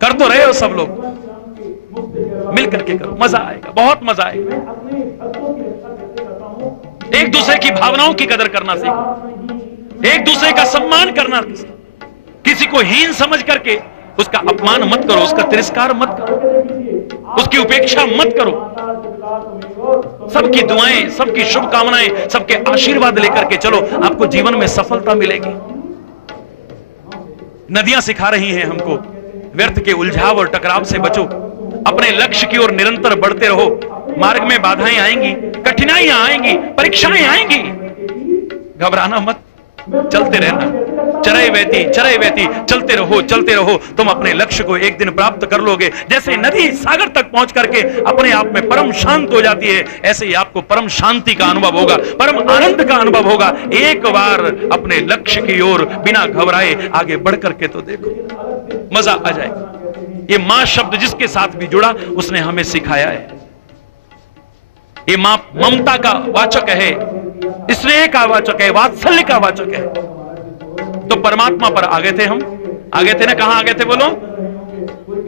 कर तो रहे हो सब लोग, मिल करके करो, मजा आएगा, बहुत मजा आएगा। एक दूसरे की भावनाओं की कदर करना सीखो, एक दूसरे का सम्मान करना। किसी को हीन समझ करके उसका अपमान मत करो, उसका तिरस्कार मत करो, उसकी उपेक्षा मत करो। सबकी दुआएं, सबकी शुभकामनाएं, सबके आशीर्वाद लेकर के चलो, आपको जीवन में सफलता मिलेगी। नदियां सिखा रही हैं हमको, व्यर्थ के उलझाव और टकराव से बचो, अपने लक्ष्य की ओर निरंतर बढ़ते रहो। मार्ग में बाधाएं आएंगी, कठिनाइयां आएंगी, परीक्षाएं आएंगी, घबराना मत, चलते रहना। चरई वहती चलते रहो, चलते रहो, तुम अपने लक्ष्य को एक दिन प्राप्त कर लोगे। जैसे नदी सागर तक पहुंच करके अपने आप में परम शांत हो जाती है, ऐसे ही आपको परम शांति का अनुभव होगा, परम आनंद का अनुभव होगा। एक बार अपने लक्ष्य की ओर बिना घबराए आगे बढ़ करके तो देखो, मजा आ जाएगा। ये मां शब्द जिसके साथ भी जुड़ा उसने हमें सिखाया है। ये मां ममता का वाचक है, स्नेह का वाचक है, वात्सल्य का वाचक है। तो परमात्मा पर आ गए थे हम, आ गए थे ना? कहां आ गए थे बोलो,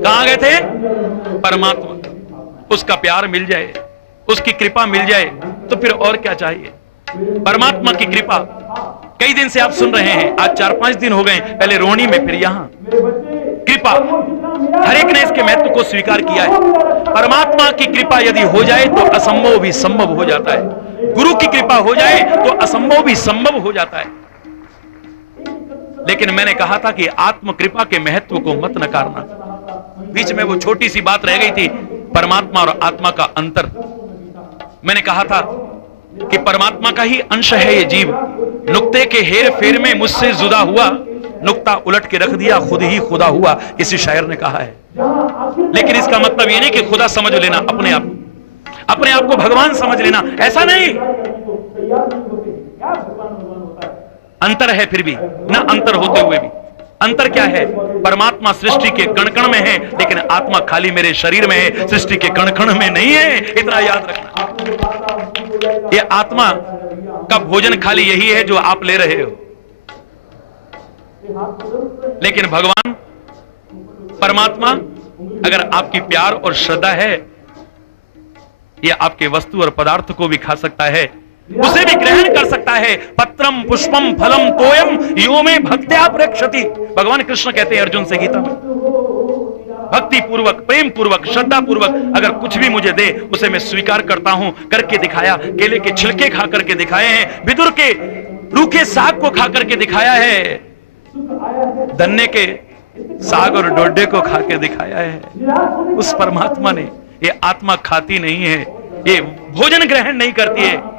कहां आ गए थे? परमात्मा। उसका प्यार मिल जाए, उसकी कृपा मिल जाए तो फिर और क्या चाहिए। परमात्मा की कृपा कई दिन से आप सुन रहे हैं, आज 4-5 दिन हो गए, पहले रोहिणी में फिर यहां। कृपा, हर एक ने इसके महत्व को स्वीकार किया है। परमात्मा की कृपा यदि हो जाए तो असंभव भी संभव हो जाता है। गुरु की कृपा हो जाए तो असंभव भी संभव हो जाता है। लेकिन मैंने कहा था कि आत्म कृपा के महत्व को मत नकारना। बीच में वो छोटी सी बात रह गई थी, परमात्मा और आत्मा का अंतर। मैंने कहा था कि परमात्मा का ही अंश है ये जीव। नुक्ते के हेर फेर में मुझसे जुदा हुआ, नुक्ता उलट के रख दिया, खुद ही खुदा हुआ, किसी शायर ने कहा है। लेकिन इसका मतलब ये नहीं कि खुदा समझ लेना अपने आप को भगवान समझ लेना, ऐसा नहीं। अंतर है फिर भी ना, अंतर होते हुए भी अंतर क्या है? परमात्मा सृष्टि के कण कण में है, लेकिन आत्मा खाली मेरे शरीर में है, सृष्टि के कण कण में नहीं है। इतना याद रखना। ये आत्मा का भोजन खाली यही है जो आप ले रहे हो, लेकिन भगवान परमात्मा अगर आपकी प्यार और श्रद्धा है, यह आपके वस्तु और पदार्थ को भी खा सकता है, उसे भी ग्रहण कर सकता है। पत्रम पुष्पम फलम तोयम यो में भक्त्या प्रेक्षति। भगवान कृष्ण कहते हैं अर्जुन से गीता में, भक्ति पूर्वक, प्रेम पूर्वक, श्रद्धा पूर्वक अगर कुछ भी मुझे दे उसे मैं स्वीकार करता हूं। करके दिखाया, केले के छिलके खा करके दिखाए हैं, विदुर के रूखे साग को खा करके दिखाया है, धन्य के साग और डोडे को खा के दिखाया है। उस परमात्मा ने, ये आत्मा खाती नहीं है, ये भोजन ग्रहण नहीं करती है।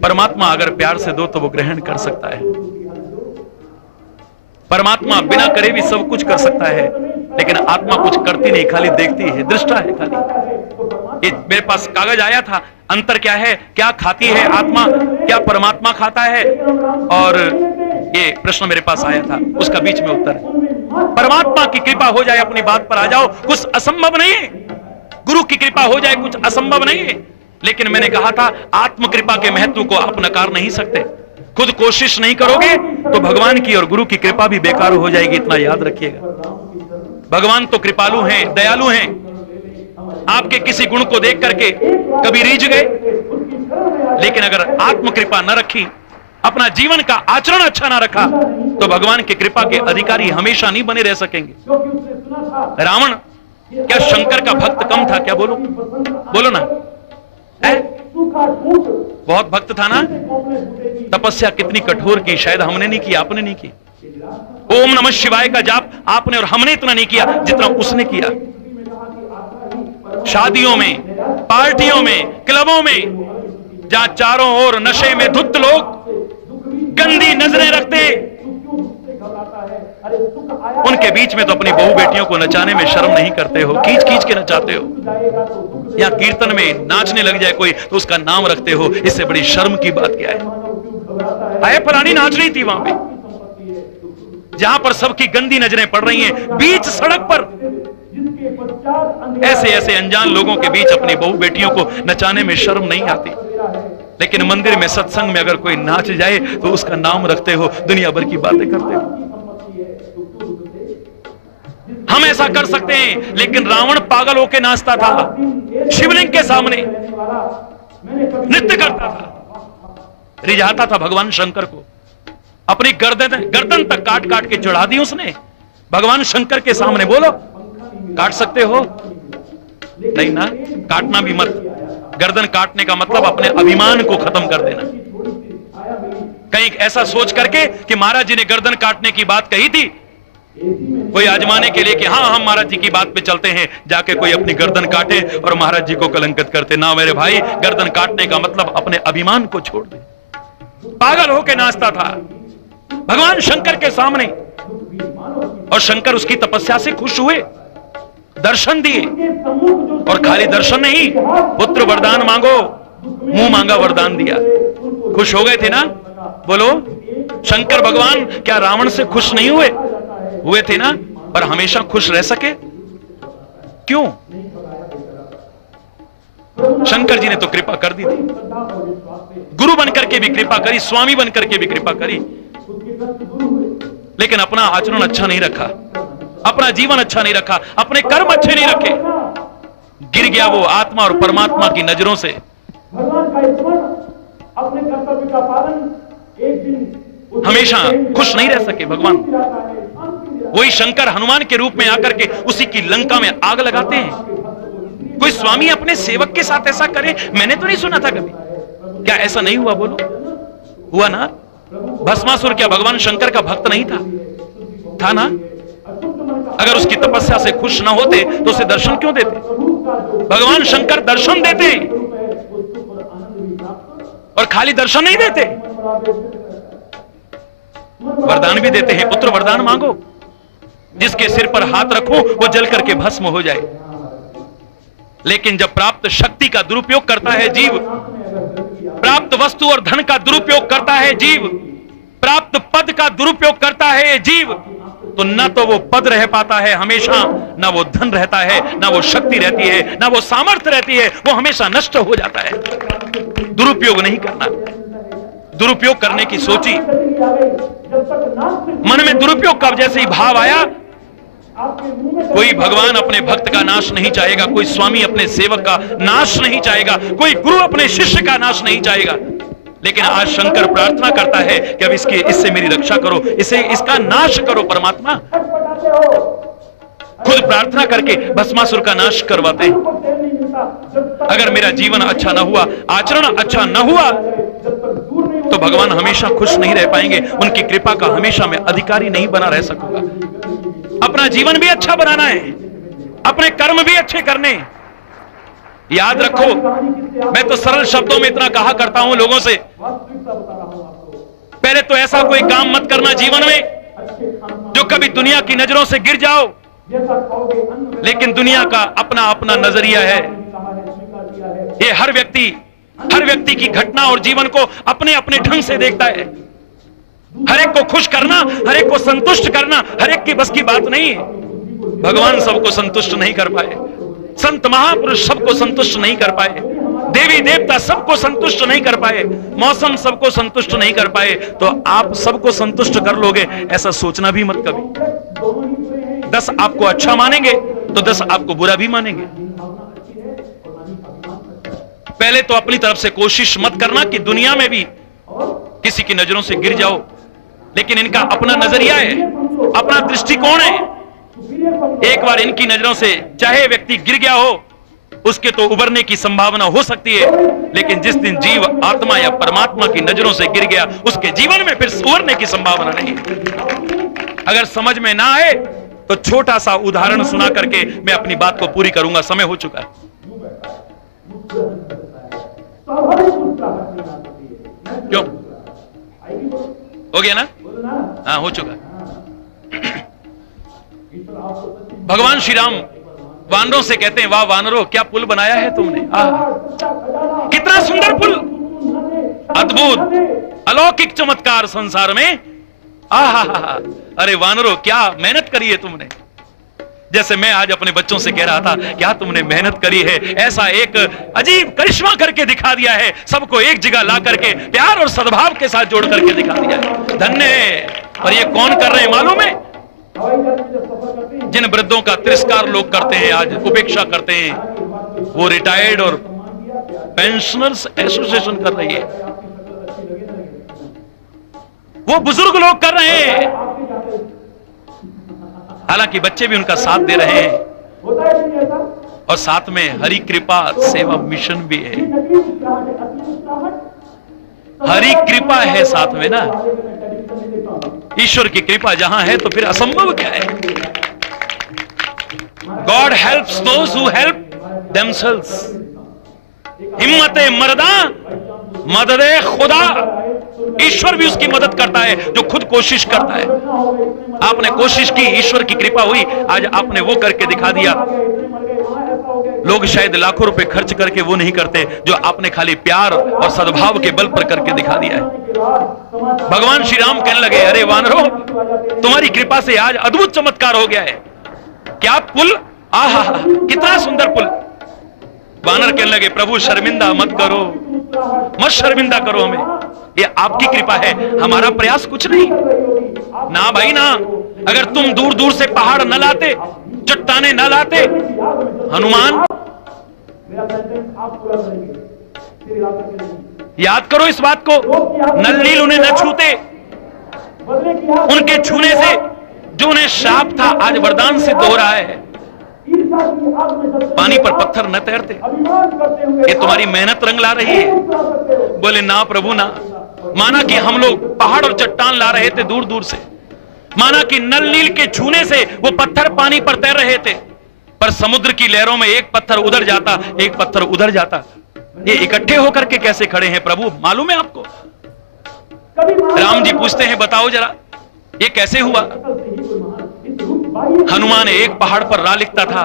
परमात्मा अगर प्यार से दो तो वो ग्रहण कर सकता है। परमात्मा बिना करे भी सब कुछ कर सकता है, लेकिन आत्मा कुछ करती नहीं, खाली देखती है, दृष्टा है खाली। ये मेरे पास कागज आया था, अंतर क्या है, क्या खाती है आत्मा, क्या परमात्मा खाता है, और ये प्रश्न मेरे पास आया था, उसका बीच में उत्तर है। परमात्मा की कृपा हो जाए, अपनी बात पर आ जाओ, कुछ असंभव नहीं है। गुरु की कृपा हो जाए, कुछ असंभव नहीं है। लेकिन मैंने कहा था आत्म कृपा के महत्व को आप नकार नहीं सकते। खुद कोशिश नहीं करोगे तो भगवान की और गुरु की कृपा भी बेकार हो जाएगी, इतना याद रखिएगा। भगवान तो कृपालु हैं, दयालु हैं। आपके किसी गुण को देख करके कभी रीझ गए, लेकिन अगर आत्म कृपा न रखी, अपना जीवन का आचरण अच्छा ना रखा, तो भगवान की कृपा के अधिकारी हमेशा नहीं बने रह सकेंगे। रावण क्या शंकर का भक्त कम था क्या? बोलो बोलो ना, सूखा झूठ बहुत भक्त था ना, कौमने झूठे की तपस्या कितनी कठोर की, शायद हमने नहीं की, आपने नहीं की। ओम नमः शिवाय का जाप आपने और हमने इतना नहीं किया जितना उसने किया। शादियों में, पार्टियों में, क्लबों में, जहां चारों ओर नशे में धुत लोग गंदी नजरें रखते, उनके बीच में तो अपनी बहू बेटियों को नचाने में शर्म नहीं करते हो, खींच खींच के नचाते हो। या कीर्तन में नाचने लग जाए कोई तो उसका नाम रखते हो, इससे बड़ी शर्म की बात क्या है? फलानी नाच रही थी वहां पे, जहां पर सबकी गंदी नजरें पड़ रही हैं, बीच सड़क पर ऐसे ऐसे अनजान लोगों के बीच अपनी बहू बेटियों को नचाने में शर्म नहीं आती। लेकिन मंदिर में सत्संग में अगर कोई नाच जाए तो उसका नाम रखते हो, दुनिया भर की बातें करते हो। हम ऐसा कर सकते हैं, लेकिन रावण पागल होकर नाचता था, शिवलिंग के सामने नृत्य करता था, रिझाता था भगवान शंकर को। अपनी गर्दन तक काट काट के चढ़ा दी उसने भगवान शंकर के सामने। बोलो, काट सकते हो? नहीं ना, काटना भी मत। गर्दन काटने का मतलब अपने अभिमान को खत्म कर देना। कहीं ऐसा सोच करके कि महाराज जी ने गर्दन काटने की बात कही थी, कोई आजमाने के लिए कि हाँ हम महाराज जी की बात पे चलते हैं, जाके कोई अपनी गर्दन काटे और महाराज जी को कलंकित करते ना। मेरे भाई, गर्दन काटने का मतलब अपने अभिमान को छोड़ दे। पागल होके नाचता था भगवान शंकर के सामने, और शंकर उसकी तपस्या से खुश हुए, दर्शन दिए। और खाली दर्शन नहीं, पुत्र वरदान मांगो, मुंह मांगा वरदान दिया। खुश हो गए थे ना? बोलो, शंकर भगवान क्या रावण से खुश नहीं हुए? हुए थे ना, पर हमेशा खुश रह सके? क्यों? शंकर जी ने तो कृपा कर दी थी, गुरु बनकर के भी कृपा करी, स्वामी बनकर के भी कृपा करी, लेकिन अपना आचरण अच्छा नहीं रखा, अपना जीवन अच्छा नहीं रखा, अपने कर्म अच्छे नहीं रखे, गिर गया वो आत्मा और परमात्मा की नजरों से। भगवान का स्मरण, अपने कर्तव्य का पालन, एक दिन हमेशा खुश नहीं रह सके भगवान। वही शंकर हनुमान के रूप में आकर के उसी की लंका में आग लगाते हैं। कोई स्वामी अपने सेवक के साथ ऐसा करे? मैंने तो नहीं सुना था कभी। क्या ऐसा नहीं हुआ? बोलो, हुआ ना? भस्मासुर क्या भगवान शंकर का भक्त नहीं था? था ना? अगर उसकी तपस्या से खुश ना होते तो उसे दर्शन क्यों देते? भगवान शंकर दर्शन देते, और खाली दर्शन नहीं देते, वरदान भी देते हैं। पुत्र वरदान मांगो, जिसके सिर पर हाथ रखो वो जल करके भस्म हो जाए। लेकिन जब प्राप्त शक्ति का दुरुपयोग करता है जीव, प्राप्त वस्तु और धन का दुरुपयोग करता है जीव, प्राप्त पद का दुरुपयोग करता है जीव, तो ना तो वो पद रह पाता है हमेशा, ना वो धन रहता है, ना वो शक्ति रहती है, ना वो सामर्थ्य रहती है, वो हमेशा नष्ट हो जाता है। दुरुपयोग नहीं करना। दुरुपयोग करने की सोची, मन में दुरुपयोग का जैसे ही भाव आया, कोई भगवान अपने भक्त का नाश नहीं चाहेगा, कोई स्वामी अपने सेवक का नाश नहीं चाहेगा, कोई गुरु अपने शिष्य का नाश नहीं चाहेगा। लेकिन आज शंकर प्रार्थना करता है कि अब इससे मेरी रक्षा करो, इसका नाश करो परमात्मा। खुद प्रार्थना करके भस्मासुर का नाश करवाते हैं। अगर मेरा जीवन अच्छा ना हुआ, आचरण अच्छा ना हुआ, तो भगवान हमेशा खुश नहीं रह पाएंगे। उनकी कृपा का हमेशा मैं अधिकारी नहीं बना रह सकूंगा। अपना जीवन भी अच्छा बनाना है, अपने कर्म भी अच्छे करने। याद रखो, मैं तो सरल शब्दों में इतना कहा करता हूं लोगों से, पहले तो ऐसा कोई काम मत करना जीवन में जो कभी दुनिया की नजरों से गिर जाओ। लेकिन दुनिया का अपना अपना नजरिया है। ये हर व्यक्ति की घटना और जीवन को अपने अपने ढंग से देखता है। हर एक को खुश करना, हर एक को संतुष्ट करना हर एक की बस की बात नहीं है। भगवान सबको संतुष्ट नहीं कर पाए, संत महापुरुष सबको संतुष्ट नहीं कर पाए, देवी देवता सबको संतुष्ट नहीं कर पाए, मौसम सबको संतुष्ट नहीं कर पाए, तो आप सबको संतुष्ट कर लोगे ऐसा सोचना भी मत कभी। 10 आपको अच्छा मानेंगे तो 10 आपको बुरा भी मानेंगे। पहले तो अपनी तरफ से कोशिश मत करना कि दुनिया में भी किसी की नजरों से गिर जाओ। लेकिन इनका अपना नजरिया है, अपना दृष्टिकोण है। एक बार इनकी नजरों से चाहे व्यक्ति गिर गया हो उसके तो उबरने की संभावना हो सकती है, लेकिन जिस दिन जीव आत्मा या परमात्मा की नजरों से गिर गया, उसके जीवन में फिर उबरने की संभावना नहीं है। अगर समझ में ना आए तो छोटा सा उदाहरण सुना करके मैं अपनी बात को पूरी करूंगा। समय हो चुका है। क्यों? हो गया ना? हाँ, हो चुका है। भगवान श्री राम वानरों से कहते हैं, वाह वानरों, क्या पुल बनाया है तुमने। कितना सुंदर पुल, अद्भुत अलौकिक चमत्कार संसार में। आहा, अरे वानरों, क्या मेहनत करी है तुमने। जैसे मैं आज अपने बच्चों से कह रहा था, क्या तुमने मेहनत करी है, ऐसा एक अजीब करिश्मा करके दिखा दिया है, सबको एक जगह ला करके प्यार और सद्भाव के साथ जोड़ करके दिखा दिया है। धन्य है। और ये कौन कर रहे हैं मालूम है? जिन वृद्धों का तिरस्कार लोग करते हैं, आज उपेक्षा करते हैं, वो रिटायर्ड और पेंशनर्स एसोसिएशन कर रही है। वो बुजुर्ग लोग कर रहे हैं, हालांकि बच्चे भी उनका साथ दे रहे हैं। और साथ में हरि कृपा सेवा मिशन भी है। हरि कृपा है साथ में ना। ईश्वर की कृपा जहां है तो फिर असंभव क्या है। God helps those who help themselves. हिम्मते मर्दा मददे खुदा। ईश्वर भी उसकी मदद करता है जो खुद कोशिश करता है। आपने कोशिश की, ईश्वर की कृपा हुई, आज आपने वो करके दिखा दिया। लोग शायद लाखों रुपए खर्च करके वो नहीं करते जो आपने खाली प्यार और सद्भाव के बल पर करके दिखा दिया है। भगवान श्री राम कहने लगे, अरे वानरों, तुम्हारी कृपा से आज अद्भुत चमत्कार हो गया है। क्या पुल, आहा, कितना सुंदर पुल। वानर कहने लगे, प्रभु शर्मिंदा मत करो, मत शर्मिंदा करो हमें, ये आपकी कृपा है, हमारा प्रयास कुछ नहीं। ना भाई ना, अगर तुम दूर दूर से पहाड़ न लाते, चट्टाने न लाते, हनुमान, याद करो इस बात को, नल नील उन्हें न छूते, उनके छूने से जो उन्हें श्राप था आज वरदान सिद्ध हो रहा है। पानी पर पत्थर न तैरते। ये तुम्हारी मेहनत रंग ला रही है। बोले ना प्रभु ना। माना कि हम लोग पहाड़ और चट्टान ला रहे थे दूर दूर से, माना कि नल नील के छूने से वो पत्थर पानी पर तैर रहे थे, पर समुद्र की लहरों में एक पत्थर उधर जाता, एक पत्थर उधर जाता। ये इकट्ठे होकर के कैसे खड़े हैं प्रभु, मालूम है आपको? राम जी पूछते हैं, बताओ जरा ये कैसे हुआ। हनुमान एक पहाड़ पर रा लिखता था,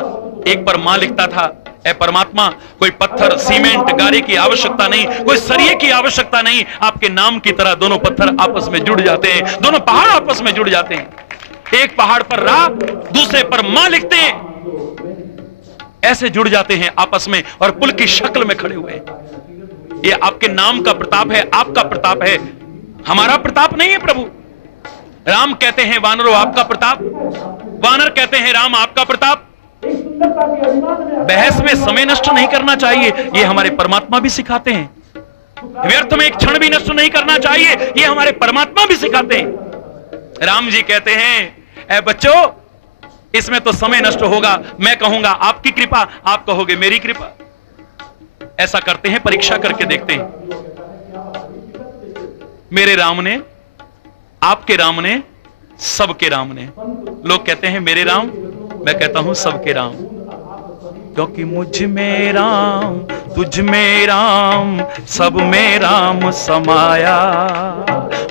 एक पर मां लिखता था। ए परमात्मा, कोई पत्थर, सीमेंट, गारे की आवश्यकता नहीं, कोई सरिये की आवश्यकता नहीं। आपके नाम की तरह दोनों पत्थर आपस में जुड़ जाते हैं, दोनों पहाड़ आपस में जुड़ जाते हैं। एक पहाड़ पर रा, दूसरे पर मां लिखते हैं, ऐसे जुड़ जाते हैं आपस में और पुल की शक्ल में खड़े हुए। ये आपके नाम का प्रताप है, आपका प्रताप है, हमारा प्रताप नहीं है प्रभु। राम कहते हैं वानरों आपका प्रताप, वानर कहते हैं राम आपका प्रताप। बहस में समय नष्ट नहीं करना चाहिए, ये हमारे परमात्मा भी सिखाते हैं। व्यर्थ में एक क्षण भी नष्ट नहीं करना चाहिए, ये हमारे परमात्मा भी सिखाते हैं। राम जी कहते हैं, ऐ बच्चों, इसमें तो समय नष्ट होगा। मैं कहूंगा आपकी कृपा, आप कहोगे मेरी कृपा। ऐसा करते हैं, परीक्षा करके देखते हैं। मेरे राम ने, आपके राम ने, सबके राम ने। लोग कहते हैं मेरे राम, मैं कहता हूं सबके राम, क्योंकि मुझ में राम, तुझ में राम, सब में राम समाया।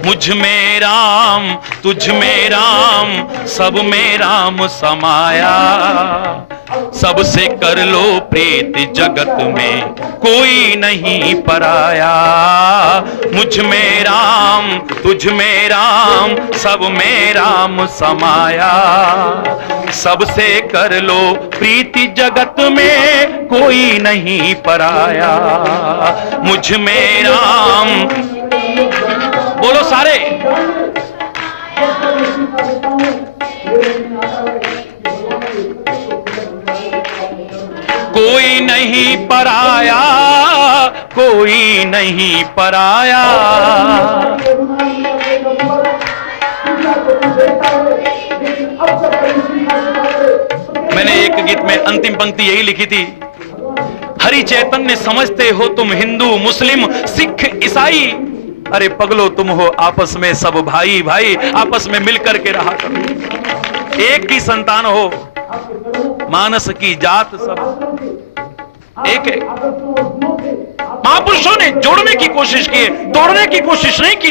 मुझ में राम, तुझ में राम, सब में राम समाया। सबसे कर लो प्रीत जगत में, कोई नहीं पराया। मुझ में राम, तुझ में राम, सब में राम समाया। सबसे कर लो प्रीति जगत में, कोई नहीं पराया। मुझ में राम, बोलो सारे, कोई नहीं पराया, कोई नहीं पराया। मैंने एक गीत में अंतिम पंक्ति यही लिखी थी, हरि चैतन्य समझते हो तुम हिंदू मुस्लिम सिख ईसाई, अरे पगलो तुम हो आपस में सब भाई भाई, आपस में मिलकर के रहा करो, एक की संतान हो, मानस की जात सब एक है। महापुरुषों ने जोड़ने की कोशिश की, तोड़ने की कोशिश नहीं की।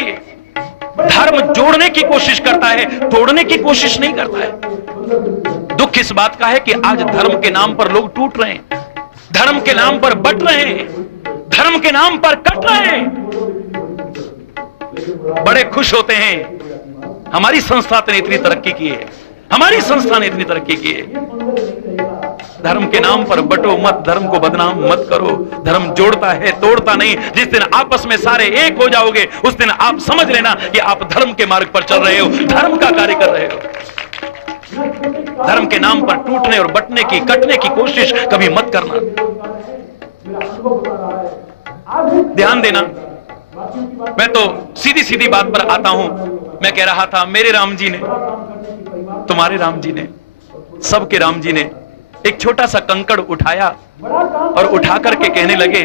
धर्म जोड़ने की कोशिश करता है, तोड़ने की कोशिश नहीं करता है। दुख इस बात का है कि आज धर्म के नाम पर लोग टूट रहे हैं, धर्म के नाम पर बट रहे हैं, धर्म के नाम पर कट रहे हैं। बड़े खुश होते हैं हमारी संस्था ने इतनी तरक्की की है, हमारी संस्था ने इतनी तरक्की की है। धर्म के नाम पर बटो मत, धर्म को बदनाम मत करो। धर्म जोड़ता है, तोड़ता नहीं। जिस दिन आपस में सारे एक हो जाओगे, उस दिन आप समझ लेना कि आप धर्म के मार्ग पर चल रहे हो, धर्म का कार्य कर रहे हो। धर्म के नाम पर टूटने और बटने की, कटने की कोशिश कभी मत करना। ध्यान देना। मैं तो सीधी सीधी बात पर आता हूं। मैं कह रहा था, मेरे राम जी ने, तुम्हारे राम जी ने, सबके राम जी ने एक छोटा सा कंकड़ उठाया और उठा करके कहने लगे,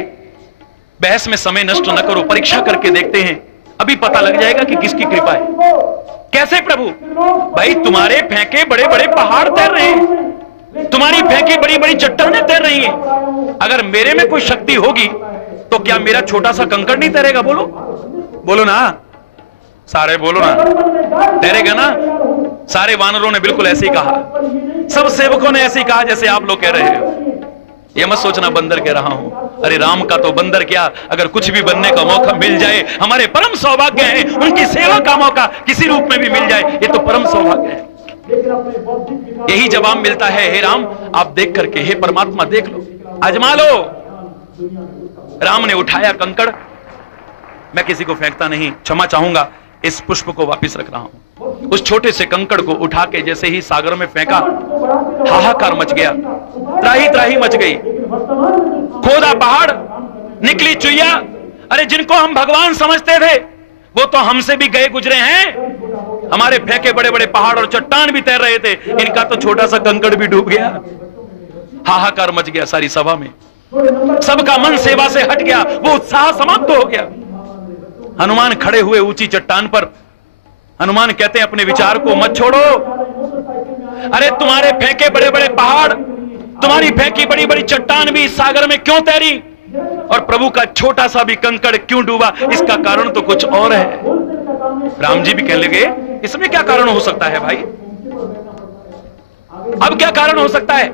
बहस में समय नष्ट न करो, परीक्षा करके देखते हैं, अभी पता लग जाएगा कि किसकी कृपा है। कैसे प्रभु? भाई तुम्हारे फेंके बड़े बड़े पहाड़ तैर रहे हैं, तुम्हारी फेंकी बड़ी बड़ी चट्टानें तैर रही हैं। अगर मेरे में कोई शक्ति होगी तो क्या मेरा छोटा सा कंकड़ नहीं तैरेगा? बोलो बोलो ना, सारे बोलो ना, तैरेगा ना? सारे वानरों ने बिल्कुल ऐसे ही कहा, सब सेवकों ने ऐसे ही कहा जैसे आप लोग कह रहे हो। ये मत सोचना बंदर कह रहा हूं, अरे राम का तो बंदर क्या, अगर कुछ भी बनने का मौका मिल जाए, हमारे परम सौभाग्य है। उनकी सेवा का मौका किसी रूप में भी मिल जाए, ये तो परम सौभाग्य है। यही जवाब मिलता है, हे राम आप देख करके, हे परमात्मा देख लो, आजमा लो। राम ने उठाया कंकड़, मैं किसी को फेंकता नहीं, क्षमा चाहूंगा, इस पुष्प को वापस रख रहा हूं। उस छोटे से कंकड़ को उठा के जैसे ही सागर में फेंका, हाहाकार मच गया, त्राही त्राही मच गई। खोदा पहाड़, निकली चुईया। अरे जिनको हम भगवान समझते थे वो तो हमसे भी गए गुजरे हैं। हमारे फेंके बड़े बड़े पहाड़ और चट्टान भी तैर रहे थे, इनका तो छोटा सा कंकड़ भी डूब गया। हाहाकार मच गया सारी सभा में, सबका मन सेवा से हट गया, वो उत्साह समाप्त हो गया। हनुमान खड़े हुए ऊंची चट्टान पर। हनुमान कहते हैं, अपने विचार को मत छोड़ो। अरे तुम्हारे फेंके बड़े बड़े पहाड़, तुम्हारी फेंकी बड़ी बड़ी चट्टान भी इस सागर में क्यों तैरी, और प्रभु का छोटा सा भी कंकड़ क्यों डूबा? इसका कारण तो कुछ और है। राम जी भी कहने लगे, इसमें क्या कारण हो सकता है भाई? अब क्या कारण हो सकता है?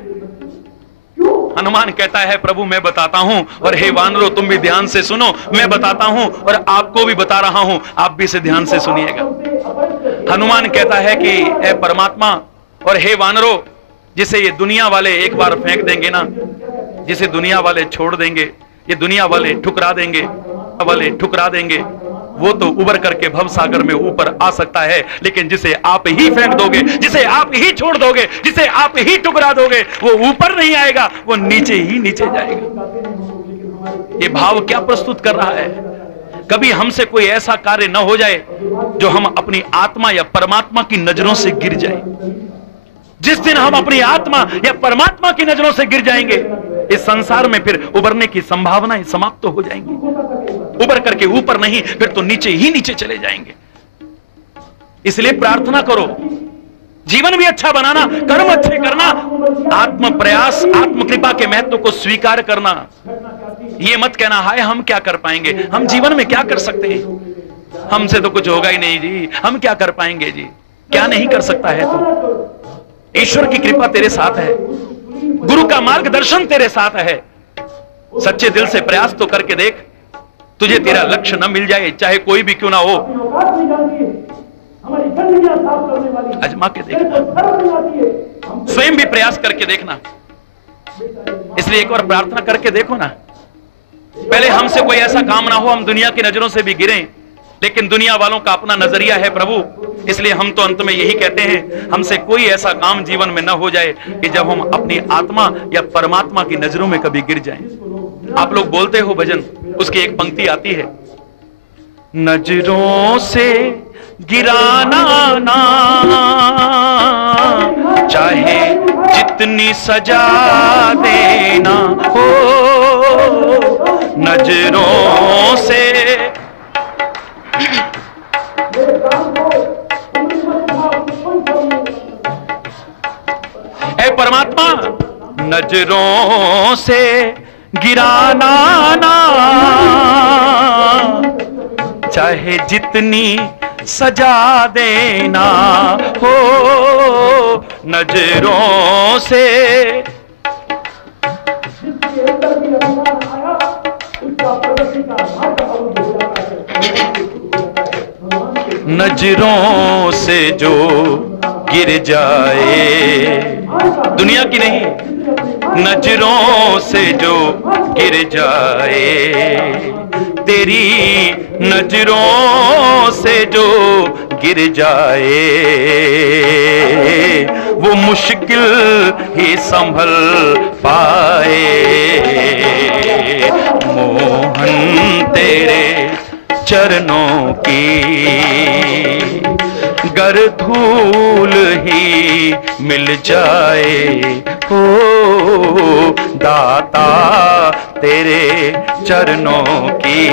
हनुमान कहता है, प्रभु मैं बताता हूं, और हे वानरों तुम भी ध्यान से सुनो, मैं बताता हूं और आपको भी बता रहा हूं, आप भी इसे ध्यान से सुनिएगा। हनुमान कहता है कि हे परमात्मा और हे वानरों, जिसे ये दुनिया वाले एक बार फेंक देंगे ना, जिसे दुनिया वाले छोड़ देंगे, ये दुनिया वाले ठुकरा देंगे, वो तो उबर करके भव सागर में ऊपर आ सकता है, लेकिन जिसे आप ही फेंक दोगे, जिसे आप ही छोड़ दोगे, जिसे आप ही ठुकरा दोगे, वो ऊपर नहीं आएगा, वो नीचे ही नीचे जाएगा। ये भाव क्या प्रस्तुत कर रहा है? कभी हमसे कोई ऐसा कार्य न हो जाए जो हम अपनी आत्मा या परमात्मा की नजरों से गिर जाए। जिस दिन हम अपनी आत्मा या परमात्मा की नजरों से गिर जाएंगे, इस संसार में फिर उबरने की संभावनाएं समाप्त तो हो जाएंगी। उबर करके ऊपर नहीं, फिर तो नीचे ही नीचे चले जाएंगे। इसलिए प्रार्थना करो, जीवन भी अच्छा बनाना, कर्म अच्छे करना, आत्म प्रयास, आत्म कृपा के महत्व को स्वीकार करना। ये मत कहना, हाय हम क्या कर पाएंगे, हम जीवन में क्या कर सकते हैं, हमसे तो कुछ होगा ही नहीं जी, हम क्या कर पाएंगे जी। क्या नहीं कर सकता है तू? ईश्वर की कृपा तेरे साथ है, गुरु का मार्गदर्शन तेरे साथ है। सच्चे दिल से प्रयास तो करके देख, तुझे तेरा लक्ष्य न मिल जाए, चाहे कोई भी क्यों ना हो, आजमा के देखना, स्वयं भी प्रयास करके देखना। इसलिए एक बार प्रार्थना करके देखो ना। पहले हमसे कोई ऐसा काम ना हो, हम दुनिया की नजरों से भी गिरें, लेकिन दुनिया वालों का अपना नजरिया है प्रभु, इसलिए हम तो अंत में यही कहते हैं, हमसे कोई ऐसा काम जीवन में न हो जाए कि जब हम अपनी आत्मा या परमात्मा की नजरों में कभी गिर जाएं। आप लोग बोलते हो भजन, उसकी एक पंक्ति आती है, नजरों से गिराना ना चाहे जित जितनी सजा देना हो नजरों से, ऐ परमात्मा नजरों से गिराना ना, चाहे जितनी सजा देना हो नजरों से। नजरों से जो गिर जाए, दुनिया की नहीं, नजरों से जो गिर जाए, तेरी नजरों से जो गिर जाए, वो मुश्किल ही संभल पाए। मोहन तेरे चरणों की गर धूल ही मिल जाए, हो दाता तेरे चरणों की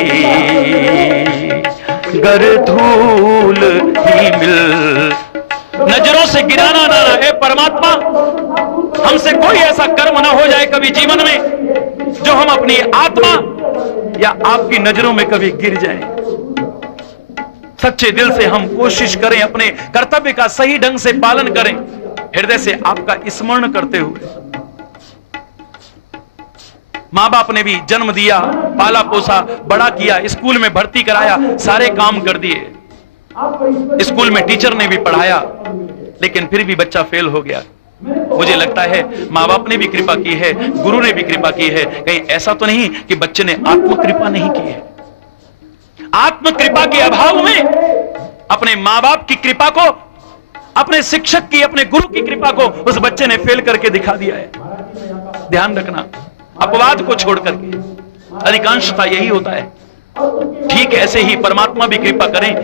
गर धूल ही मिल। नजरों से गिराना ना रहे परमात्मा, हमसे कोई ऐसा कर्म ना हो जाए कभी जीवन में जो हम अपनी आत्मा या आपकी नजरों में कभी गिर जाएं। सच्चे दिल से हम कोशिश करें, अपने कर्तव्य का सही ढंग से पालन करें, हृदय से आपका स्मरण करते हुए। मां बाप ने भी जन्म दिया, पाला पोसा, बड़ा किया, स्कूल में भर्ती कराया, सारे काम कर दिए, स्कूल में टीचर ने भी पढ़ाया, लेकिन फिर भी बच्चा फेल हो गया। मुझे लगता है मां बाप ने भी कृपा की है, गुरु ने भी कृपा की है, कहीं ऐसा तो नहीं कि बच्चे ने आत्म कृपा नहीं की है। आत्म कृपा के अभाव में अपने मां बाप की कृपा को, अपने शिक्षक की, अपने गुरु की कृपा को उस बच्चे ने फेल करके दिखा दिया है। ध्यान रखना, अपवाद को छोड़ करके अधिकांशता यही होता है। ठीक ऐसे ही परमात्मा भी कृपा करें,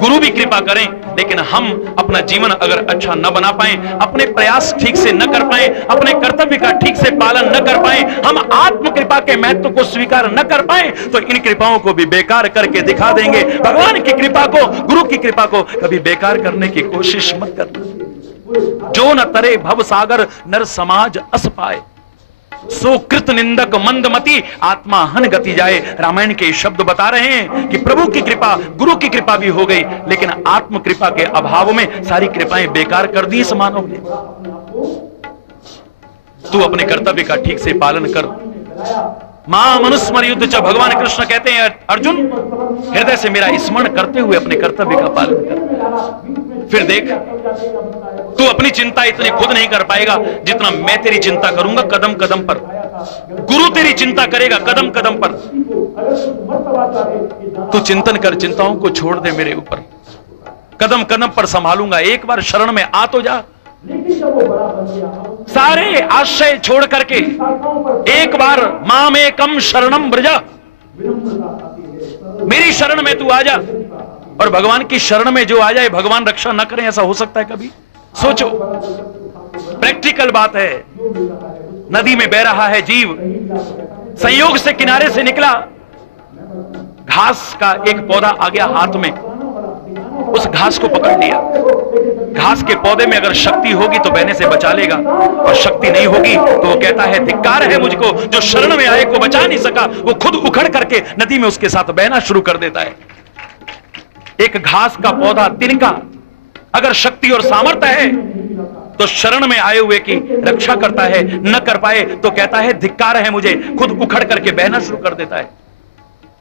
गुरु भी कृपा करें, लेकिन हम अपना जीवन अगर अच्छा न बना पाए, अपने प्रयास ठीक से न कर पाए, अपने कर्तव्य का ठीक से पालन न कर पाए, हम आत्म कृपा के महत्व को स्वीकार न कर पाए, तो इन कृपाओं को भी बेकार करके दिखा देंगे। भगवान की कृपा को, गुरु की कृपा को कभी बेकार करने की कोशिश मत करना। जो न तरे भव सागर नर समाज अस पाए, सो कृत निंदक मंदमती आत्मा हन गति जाए। रामायण के शब्द बता रहे हैं कि प्रभु की कृपा, गुरु की कृपा भी हो गई, लेकिन आत्म कृपा के अभाव में सारी कृपाएं बेकार कर दी इस मानव ने। तू अपने कर्तव्य का ठीक से पालन कर। मां मनुस्मर युद्ध च, भगवान कृष्ण कहते हैं अर्जुन हृदय से मेरा स्मरण करते हुए अपने कर्तव्य का पालन कर। फिर देख, तू अपनी चिंता इतनी खुद नहीं कर पाएगा जितना मैं तेरी चिंता करूंगा कदम कदम पर। गुरु तेरी चिंता करेगा कदम कदम पर। तू चिंतन कर, चिंताओं को छोड़ दे मेरे ऊपर, कदम कदम पर संभालूंगा। एक बार शरण में आ तो जा, सारे आश्रय छोड़ करके एक बार मामेकम शरणम व्रजा, मेरी शरण में तू आ जा। और भगवान की शरण में जो आ जाए भगवान रक्षा न करें, ऐसा हो सकता है कभी? सोचो, प्रैक्टिकल बात है। नदी में बह रहा है जीव, संयोग से किनारे से निकला, घास का एक पौधा आ गया हाथ में, उस घास को पकड़ लिया। घास के पौधे में अगर शक्ति होगी तो बहने से बचा लेगा, और शक्ति नहीं होगी तो वो कहता है धिक्कार है मुझको, जो शरण में आए को बचा नहीं सका, वो खुद उखड़ करके नदी में उसके साथ बहना शुरू कर देता है। एक घास का पौधा, तिनका, अगर शक्ति और सामर्थ्य है तो शरण में आए हुए की रक्षा करता है, न कर पाए तो कहता है धिक्कार है मुझे, खुद उखड़ करके बहना शुरू कर देता है।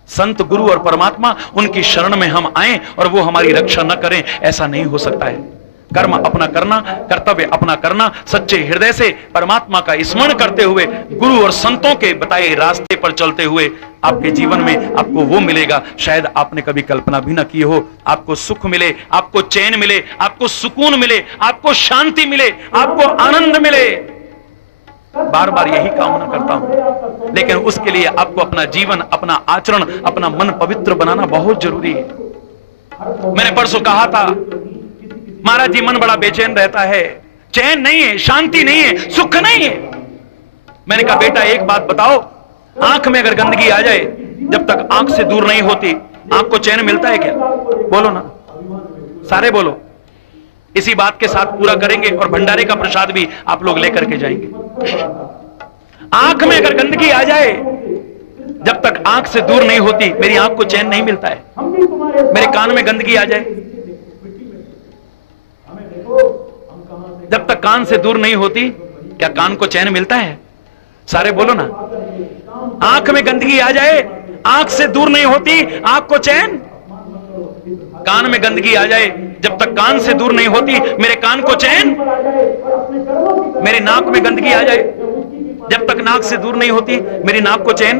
संत, गुरु और परमात्मा, उनकी शरण में हम आए और वो हमारी रक्षा न करें, ऐसा नहीं हो सकता है। कर्म अपना करना, कर्तव्य अपना करना, सच्चे हृदय से परमात्मा का स्मरण करते हुए, गुरु और संतों के बताए रास्ते पर चलते हुए आपके जीवन में आपको वो मिलेगा शायद आपने कभी कल्पना भी ना की हो। आपको सुख मिले, आपको चैन मिले, आपको सुकून मिले, आपको शांति मिले, आपको आनंद मिले। बार बार यही कामना करता हूं, लेकिन उसके लिए आपको अपना जीवन, अपना आचरण, अपना मन पवित्र बनाना बहुत जरूरी है। मैंने परसों कहा था, महाराज जी मन बड़ा बेचैन रहता है, चैन नहीं है, शांति नहीं है, सुख नहीं है। मैंने कहा बेटा एक बात बताओ, आंख में अगर गंदगी आ जाए, जब तक आंख से दूर नहीं होती, आंख को चैन मिलता है क्या? बोलो ना, सारे बोलो। इसी बात के साथ पूरा करेंगे और भंडारे का प्रसाद भी आप लोग लेकर के जाएंगे। आंख में अगर गंदगी आ जाए, जब तक आंख से दूर नहीं होती, मेरी आंख को चैन नहीं मिलता है। मेरे कान में गंदगी आ जाए, जब तक कान से दूर नहीं होती, क्या कान को चैन मिलता है? सारे बोलो ना। आंख में गंदगी आ जाए, आंख से दूर नहीं होती, आंख को चैन। कान में गंदगी आ जाए, जब तक कान से दूर नहीं होती, मेरे कान को चैन। मेरे नाक में गंदगी आ जाए, जब तक नाक से दूर नहीं होती, मेरी नाक को चैन।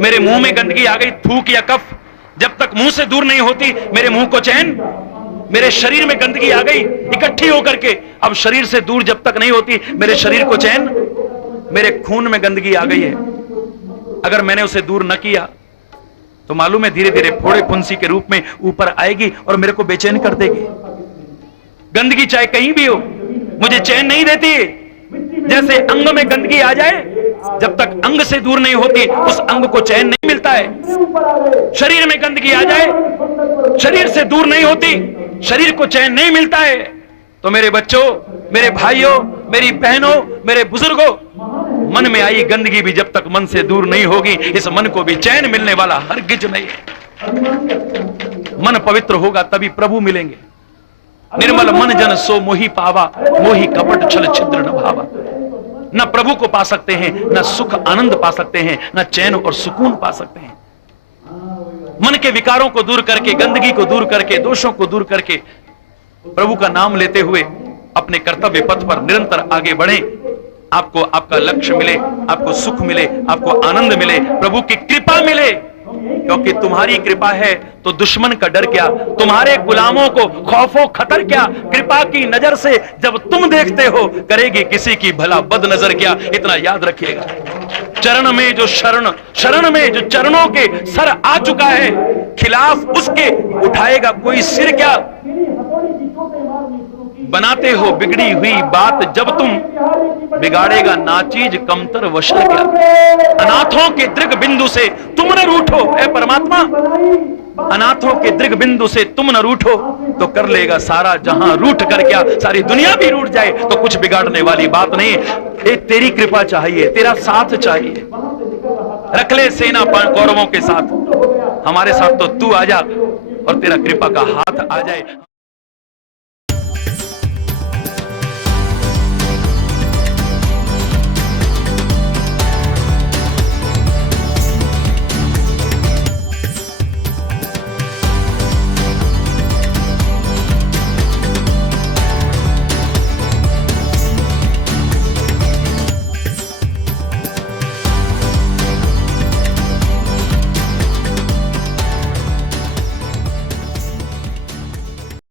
मेरे मुंह में गंदगी आ गई, थूक या कफ, जब तक मुंह से दूर नहीं होती, मेरे मुंह को चैन। मेरे शरीर में गंदगी आ गई इकट्ठी होकर के, अब शरीर से दूर जब तक नहीं होती, मेरे शरीर को चैन। मेरे खून में गंदगी आ गई है, अगर मैंने उसे दूर न किया तो मालूम है धीरे धीरे फोड़े फुंसी के रूप में ऊपर आएगी और मेरे को बेचैन कर देगी। गंदगी चाहे कहीं भी हो, मुझे चैन नहीं देती। जैसे अंग में गंदगी आ जाए, जब तक अंग से दूर नहीं होती, उस अंग को चैन नहीं मिलता है। शरीर में गंदगी आ जाए, शरीर से दूर नहीं होती, शरीर को चैन नहीं मिलता है। तो मेरे बच्चों, मेरे भाइयों, मेरी बहनों, मेरे बुजुर्गों, मन में आई गंदगी भी जब तक मन से दूर नहीं होगी, इस मन को भी चैन मिलने वाला हरगिज नहीं है। मन पवित्र होगा तभी प्रभु मिलेंगे। निर्मल मन जन सो मोहि पावा, मोहि कपट छल छिद्र न भावा। न प्रभु को पा सकते हैं, न सुख आनंद पा सकते हैं, न चैन और सुकून पा सकते हैं। मन के विकारों को दूर करके, गंदगी को दूर करके, दोषों को दूर करके, प्रभु का नाम लेते हुए अपने कर्तव्य पथ पर निरंतर आगे बढ़ें। आपको आपका लक्ष्य मिले, आपको सुख मिले, आपको आनंद मिले, प्रभु की कृपा मिले। क्योंकि तुम्हारी कृपा है तो दुश्मन का डर क्या, तुम्हारे गुलामों को खौफो खतर क्या। कृपा की नजर से जब तुम देखते हो, करेगी किसी की भला बद नजर क्या। इतना याद रखिएगा, चरण में जो शरण में जो चरणों के सर आ चुका है, खिलाफ उसके उठाएगा कोई सिर क्या। बनाते हो बिगड़ी हुई बात जब तुम, बिगाड़ेगा नाचीज कमतर वशल क्या। अनाथों के दृग बिंदु से तुम न रूठो, ऐ परमात्मा, अनाथों के दृग बिंदु से तुम न रूठो, तो कर लेगा सारा जहां। रूठ कर क्या, सारी दुनिया भी रूठ जाए तो कुछ बिगाड़ने वाली बात नहीं। एक तेरी कृपा चाहिए, तेरा साथ चाहिए। रख ले सेना कौरवों के साथ, हमारे साथ तो तू आ जा और तेरा कृपा का हाथ आ जाए।